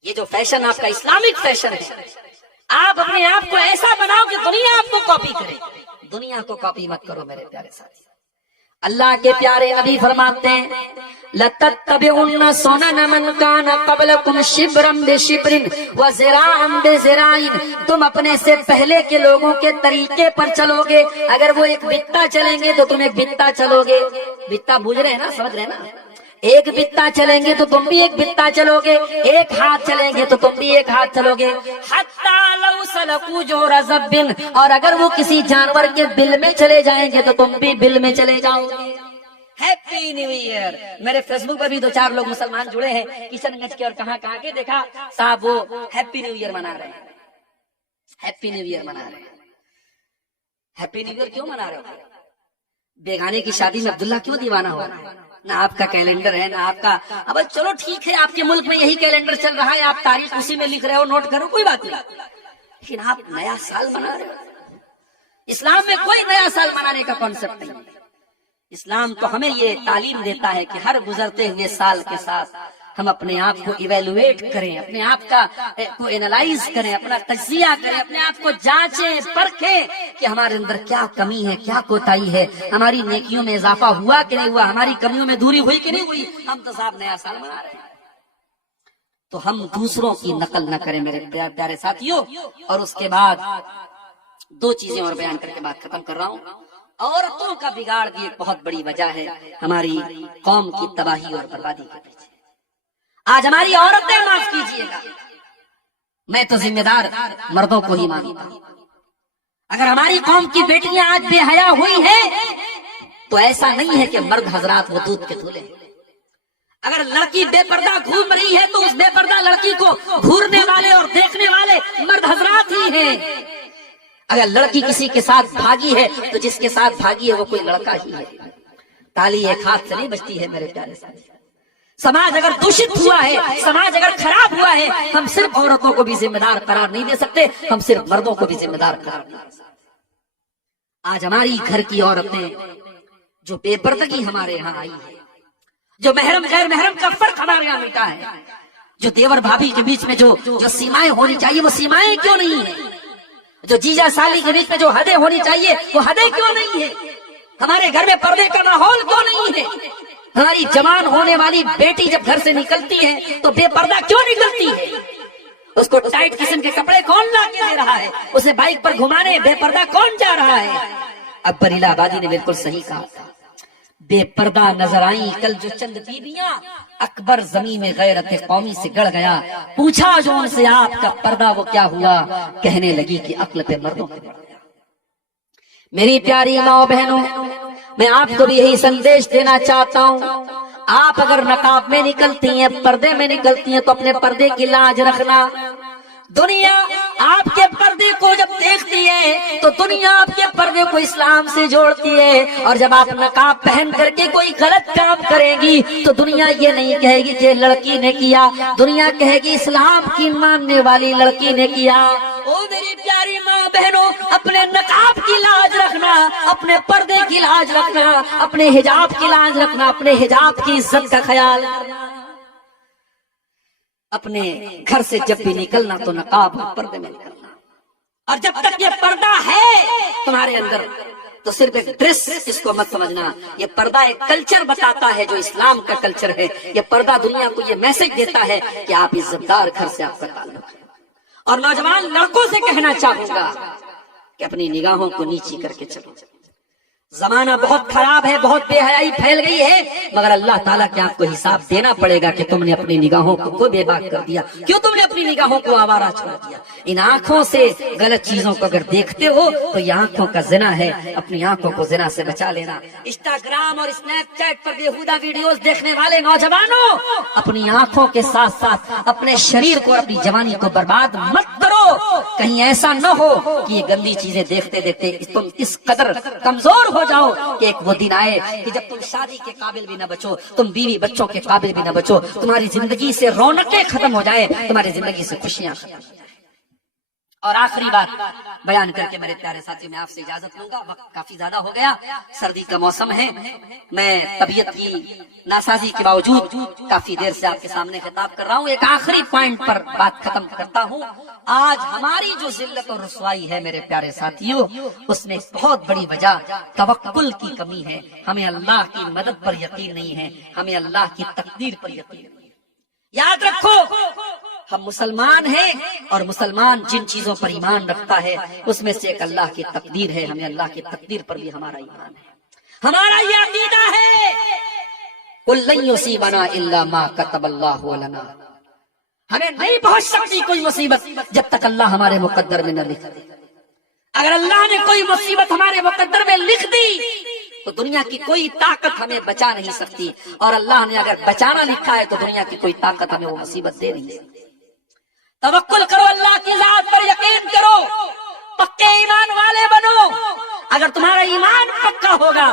یہ جو فیشن آپ کا اسلامک فیشن ہے، آپ اپنے آپ کو ایسا بناؤ کہ دنیا آپ کو کاپی کرے۔ دنیا کو کاپی مت کرو میرے پیارے ساتھی۔ اللہ کے پیارے نبی فرماتے ہیں لَتَتَّبِعُنَّ سُنَنَ مَنْ كَانَ قَبْلَكُمْ شِبْرًا بِشِبْرٍ وَذِرَاعًا بِذِرَاعٍ، تم اپنے سے پہلے کے لوگوں کے طریقے پر چلو گے۔ اگر وہ ایک بتا چلیں گے تو تم ایک بتا چلو گے۔ بتا بوجھ رہے ہیں نا، سمجھ رہے ہیں نا؟ ایک بتا چلیں گے تو تم بھی ایک بتا چلو گے، ایک ہاتھ چلیں گے تو تم بھی ایک ہاتھ چلو گے۔ حَتَّى لَوْ سَلَكُوا جُحْرَ ضَبٍّ، اور اگر وہ کسی جانور کے بل میں چلے جائیں گے تو تم بھی بل میں چلے جاؤ گے۔ Happy new year. میرے فیس بک پر بھی 2-4 لوگ مسلمان جڑے ہیں کشن گنج کے اور کہاں کے، دیکھا صاحب وہ ہیپی نیو ایئر منا رہے ہیں، ہیپی نیو ایئر منا رہے ہیں۔ ہیپی نیو ایئر کیوں منا رہے ہو؟ بیگانے کی شادی میں عبداللہ کیوں دیوانہ ہو رہا ہے؟ نہ آپ کا کیلنڈر ہے، نہ آپ کا، اب چلو ٹھیک ہے آپ کے ملک میں یہی کیلنڈر چل رہا ہے، آپ تاریخ اسی میں لکھ رہے ہو، نوٹ کرو، کوئی بات نہیں، لیکن آپ نیا سال منا رہے ہو۔ اسلام میں کوئی نیا سال منانے کا کانسیپٹ نہیں۔ اسلام تو ہمیں یہ تعلیم دیتا ہے کہ ہر گزرتے ہوئے سال کے ساتھ ہم اپنے آپ کو ایویلویٹ کریں، اپنے آپ کو اینالائز کریں، اپنا تجزیہ کریں، اپنے آپ کو جانچیں پرکھیں کہ ہمارے اندر کیا کمی ہے، کیا کوتاہی ہے، ہماری نیکیوں میں اضافہ ہوا کہ نہیں ہوا، ہماری کمیوں میں دوری ہوئی کہ نہیں ہوئی۔ ہم تو صاحب نیا سال منا رہے ہیں، تو ہم دوسروں کی نقل نہ کریں میرے پیارے ساتھیوں۔ اور اس کے بعد 2 چیزیں اور بیان کر کے بات ختم کر رہا ہوں۔ عورتوں کا بگاڑ بھی ایک بہت بڑی وجہ ہے ہماری قوم کی تباہی اور بربادی کے پیچھے۔ آج ہماری عورتیں، معاف کیجیے گا، میں تو ذمہ دار مردوں کو ہی مانتا ہوں، اگر ہماری قوم کی بیٹیاں آج بے حیا ہوئی ہیں تو ایسا نہیں ہے کہ مرد حضرات وہ دودھ کے دھولے۔ اگر لڑکی بے پردہ گھوم رہی ہے تو اس بے پردہ لڑکی کو گھورنے والے اور دیکھنے والے مرد حضرات ہی ہیں۔ اگر لڑکی کسی کے ساتھ بھاگی ہے تو جس کے ساتھ بھاگی ہے وہ کوئی لڑکا ہی ہے۔ تالی ایک ہاتھ سے نہیں بجتی ہے میرے پیارے ساتھی۔ سماج اگر دوشت ہوا ہے، سماج اگر خراب ہوا ہے، ہم صرف عورتوں کو بھی ذمہ دار قرار نہیں دے سکتے، ہم صرف مردوں کو بھی ذمہ دار قرار دے سکتے۔ آج ہماری گھر کی عورتیں جو بے پردگی ہمارے یہاں آئی ہے، جو محرم غیر محرم کا فرق ہمارے یہاں مٹا ہے، جو دیور بھابھی کے بیچ میں جو سیمائیں ہونی چاہیے وہ سیمائیں کیوں نہیں ہیں، جو جیجا سالی کے بیچ میں جو حدیں ہونی چاہیے وہ حدیں کیوں نہیں ہیں، ہمارے گھر میں پردے کا ماحول کیوں نہیں ہے، ہماری جوان ہونے والی بیٹی جب گھر سے نکلتی ہے تو بے پردہ کیوں نکلتی ہے، اس کو ٹائٹ قسم کے کپڑے کون لا کے دے رہا ہے، اسے بائک پر گھمانے بے پردہ کون جا رہا ہے۔ اب بریلہ آبادی نے بالکل صحیح کہا تھا، بے پردہ نظر آئیں کل جو چند بیویاں، اکبر زمین میں غیرت قومی سے گڑ گیا، پوچھا جو ان سے آپ کا پردہ وہ کیا ہوا، کہنے لگی کہ عقل پہ مردوں پہ پڑ گیا۔ میری پیاری ماں بہنوں، میں آپ کو بھی یہی سندیش دینا چاہتا ہوں، آپ اگر نقاب میں نکلتی ہیں، پردے میں نکلتی ہیں، تو اپنے پردے کی لاج رکھنا۔ دنیا آپ کے پردے کو جب دیکھتی ہے تو دنیا آپ کے پردے کو اسلام سے جوڑتی ہے، اور جب آپ نقاب پہن کر کے کوئی غلط کام کریں گی تو دنیا یہ نہیں کہے گی کہ لڑکی نے کیا، دنیا کہے گی اسلام کی ماننے والی لڑکی نے کیا۔ او میری پیاری ماں بہنوں، اپنے نقاب کی لاج رکھنا، اپنے پردے کی لاج رکھنا، اپنے حجاب کی لاج رکھنا، اپنے حجاب کی عزت کا خیال رکھنا۔ اپنے گھر سے جب بھی نکلنا تو نقاب اور پردے میں نکلنا، اور جب تک یہ پردہ ہے تمہارے اندر تو صرف ایک ڈریس اس کو مت سمجھنا، یہ پردہ ایک کلچر بتاتا ہے جو اسلام کا کلچر ہے۔ یہ پردہ دنیا کو یہ میسج دیتا ہے کہ آپ عزت دار گھر سے آپ کا تعلق ہے۔ اور نوجوان لڑکوں سے کہنا چاہوں گا کہ اپنی نگاہوں کو نیچی کر کے چلو۔ زمانہ بہت خراب ہے، بہت بے حیائی پھیل گئی ہے، مگر اللہ تعالیٰ کے آپ کو حساب دینا پڑے گا کہ تم نے اپنی نگاہوں کو بے باک کر دیا، کیوں تم نے اپنی نگاہوں کو آوارہ چھوڑ دیا۔ ان آنکھوں سے غلط چیزوں کو اگر دیکھتے ہو تو یہ آنکھوں کا زنا ہے، اپنی آنکھوں کو زنا سے بچا لینا۔ انسٹاگرام اور اسنیپ چیٹ پر بیہودہ ویڈیوز دیکھنے والے نوجوانوں، اپنی آنکھوں کے ساتھ ساتھ اپنے شریر کو اور اپنی جوانی کو برباد مت کرو، کہیں ایسا نہ ہو کہ یہ گندی چیزیں دیکھتے دیکھتے تم اس قدر کمزور ہو جاؤ کہ ایک وہ دن آئے کہ جب تم شادی کے قابل بھی نہ بچو، تم بیوی بچوں کے قابل بھی نہ بچو، تمہاری زندگی سے رونقیں ختم ہو جائے، تمہاری زندگی سے خوشیاں ختم ہو جائے۔ اور آخری بات بیان کر کے میرے پیارے ساتھی میں آپ سے اجازت لوں گا، وقت کافی زیادہ ہو گیا، سردی کا موسم ہے، میں طبیعت کی ناسازی کے باوجود کافی دیر سے آپ کے سامنے خطاب کر رہا ہوں۔ ایک آخری پوائنٹ پر بات ختم کرتا ہوں۔ آج ہماری جو ذلت اور رسوائی ہے میرے پیارے ساتھیوں، اس میں بہت بڑی وجہ توکل کی کمی ہے۔ ہمیں اللہ کی مدد پر یقین نہیں ہے، ہمیں اللہ کی تقدیر پر یقین نہیں ہے۔ یاد رکھو، ہم مسلمان ہیں، اور مسلمان جن چیزوں پر ایمان رکھتا ہے اس میں سے ایک اللہ کی تقدیر ہے، ہمیں اللہ کی تقدیر پر بھی ہمارا ایمان ہے، ہمارا یہ عقیدہ ہے قُل لَن يُصِيبَنَا إِلَّا مَا كَتَبَ اللَّهُ لَنَا، ہمیں نہیں پہنچ سکتی کوئی مصیبت جب تک اللہ ہمارے مقدر میں نہ لکھ دے۔ اگر اللہ نے کوئی مصیبت ہمارے مقدر میں لکھ دی تو دنیا کی کوئی طاقت ہمیں بچا نہیں سکتی، اور اللہ نے اگر بچانا لکھا ہے تو دنیا کی کوئی طاقت ہمیں وہ مصیبت دے نہیں سکتی۔ توکل کرو، اللہ کی ذات پر یقین کرو، پکے ایمان والے بنو۔ اگر تمہارا ایمان پکا ہوگا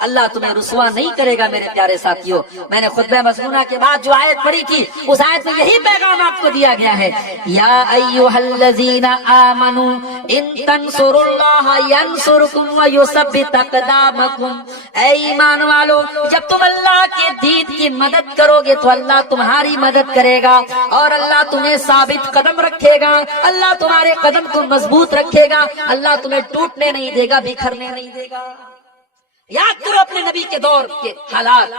اللہ تمہیں رسوا نہیں کرے گا۔ میرے پیارے ساتھیوں، میں نے خطبہ مصنوعہ کے بعد جو آیت پڑھی تھی اس آیت میں یہی پیغام آپ کو دیا گیا ہے، یا ایھا الذین آمنوا ان تنصروا اللہ ینصرکم ویثبت اقدامکم۔ اے ایمان والو، جب تم اللہ کے دین کی مدد کرو گے تو اللہ تمہاری مدد کرے گا، اور اللہ تمہیں ثابت قدم رکھے گا، اللہ تمہارے قدم کو مضبوط رکھے گا، اللہ تمہیں ٹوٹنے نہیں دے گا، بکھرنے نہیں دے گا۔ یاد کرو اپنے نبی کے دور کے حالات،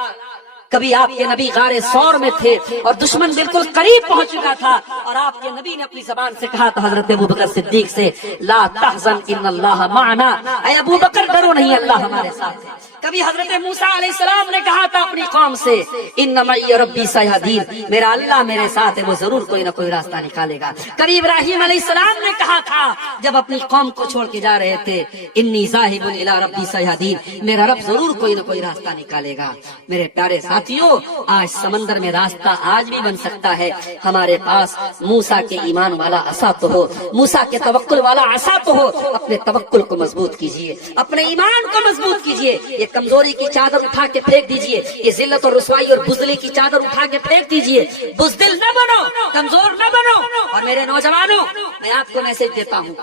کبھی آپ کے نبی غار ثور میں تھے اور دشمن بالکل قریب پہنچ چکا تھا، اور آپ کے نبی نے اپنی زبان سے کہا تھا حضرت ابوبکر صدیق سے، لا تحزن ان اللہ معنا، اے ابو بکر ڈرو نہیں، اللہ ہمارے ساتھ ہے۔ کبھی حضرت موسیٰ علیہ السلام نے کہا تھا اپنی قوم سے، ان معی ربی سیہدین، میرا اللہ میرے ساتھ ہے، وہ ضرور کوئی نہ کوئی راستہ نکالے گا۔ کبھی ابراہیم علیہ السلام نے کہا تھا جب اپنی قوم کو چھوڑ کے جا رہے تھے، انی ذاہب الی ربی سیہدین، میرا رب ضرور کوئی نہ کوئی راستہ نکالے گا۔ میرے پیارے ساتھیوں، آج سمندر میں راستہ آج بھی بن سکتا ہے، ہمارے پاس موسیٰ کے ایمان والا عصا تو ہو، موسیٰ کے توکل والا عصا تو ہو۔ اپنے توکل کو مضبوط کیجئے، اپنے ایمان کو مضبوط کیجئے، یہ کمزوری کی چادر اٹھا کے پھینک دیجئے، یہ ذلت اور رسوائی اور بزدلی کی چادر اٹھا کے پھینک دیجئے۔ بزدل نہ بنو، کمزور نہ بنو، اور میرے نوجوانوں میں آپ کو میسج دیتا ہوں،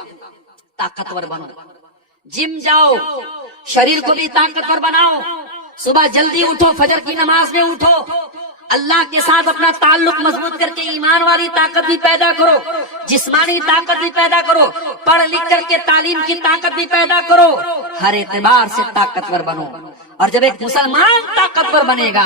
طاقتور بنو، جم جاؤ، شریر کو بھی طاقتور بناؤ، صبح جلدی اٹھو، فجر کی نماز میں اٹھو، اللہ کے ساتھ اپنا تعلق مضبوط کر کے ایمان والی طاقت بھی پیدا کرو، جسمانی طاقت بھی پیدا کرو، پڑھ لکھ کر کے تعلیم کی طاقت بھی پیدا کرو، ہر اعتبار سے طاقتور بنو۔ اور جب ایک مسلمان طاقتور بنے گا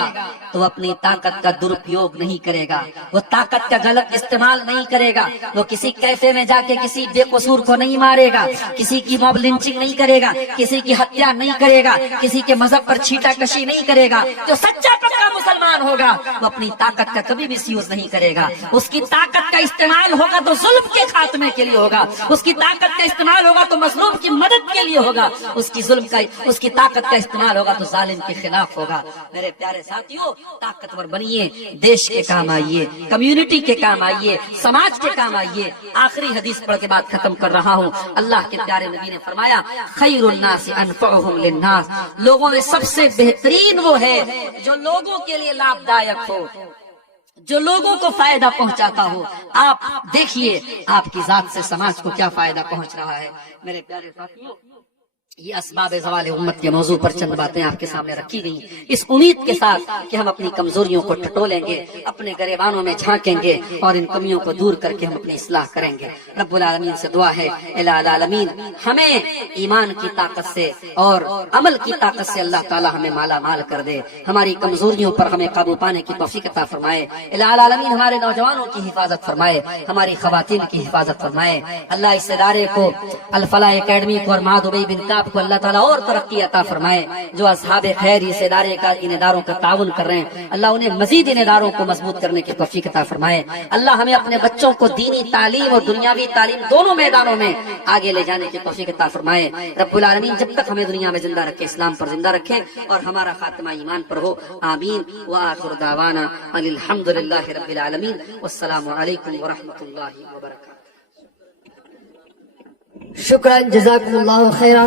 تو اپنی طاقت کا درپیوگ نہیں کرے گا، وہ طاقت کا غلط استعمال نہیں کرے گا، وہ کسی کیفے میں جا کے کسی بے قصور کو نہیں مارے گا، کسی کی موب لنچنگ نہیں کرے گا، کسی کی ہتیا نہیں کرے گا، کسی کے مذہب پر چھیٹا کشی نہیں کرے گا۔ جو سچا پکا مسلمان ہوگا وہ اپنی طاقت کا کبھی بھی مس یوز نہیں کرے گا، اس کی طاقت کا استعمال ہوگا تو ظلم کے خاتمے کے لیے ہوگا، اس کی طاقت کا استعمال ہوگا تو مظلوم کی مدد کے لیے ہوگا، اس کی طاقت کا استعمال ہوگا تو ظالم کے خلاف ہوگا۔ میرے پیارے ساتھیوں، طاقتور بنیے، دیش کے کام آئیے، کمیونٹی کے کام آئیے، سماج کے کام آئیے۔ آخری حدیث پڑھ کے بات ختم کر رہا ہوں۔ اللہ کے پیارے نبی نے فرمایا خیر الناس انفعهم للناس، لوگوں میں سب سے بہترین وہ ہے جو لوگوں کے لیے لابھ دائک ہو، جو لوگوں کو فائدہ پہنچاتا ہو۔ آپ دیکھیے آپ کی ذات سے سماج کو کیا فائدہ پہنچ رہا ہے۔ میرے پیارے ساتھیوں، یہ اسباب زوال امت کے موضوع پر چند باتیں آپ کے سامنے رکھی گئی، اس امید کے ساتھ کہ ہم اپنی کمزوریوں کو ٹٹولیں گے، اپنے گریبانوں میں جھانکیں گے اور ان کمیوں کو دور کر کے ہم اپنی اصلاح کریں گے۔ رب العالمین سے دعا ہے الہ العالمین ہمیں ایمان کی طاقت سے اور عمل کی طاقت سے اللہ تعالی ہمیں مالا مال کر دے، ہماری کمزوریوں پر ہمیں قابو پانے کی توفیق عطا فرمائے۔ الہ العالمین ہمارے نوجوانوں کی حفاظت فرمائے، ہماری خواتین کی حفاظت فرمائے۔ اللہ اس ادارے کو، الفلاح اکیڈمی کو اور معاذ ابی بن کعب کو اللہ تعالیٰ اور ترقی عطا فرمائے۔ جو اصحاب خیر اس ادارے کا، ان اداروں کا تعاون کر رہے ہیں، اللہ انہیں مزید ان اداروں کو مضبوط کرنے کی توفیق عطا فرمائے۔ اللہ ہمیں اپنے بچوں کو دینی تعلیم اور دنیاوی تعلیم دونوں میدانوں میں آگے لے جانے کی توفیق عطا فرمائے۔ رب العالمین جب تک ہمیں دنیا میں زندہ رکھے، اسلام پر زندہ رکھے اور ہمارا خاتمہ ایمان پر ہو، آمین۔ وآخر دعوانا ان الحمد للہ رب العالمین، والسلام علیکم ورحمۃ اللہ وبرکاتہ۔ شکرا، جزاکم اللہ خیرا۔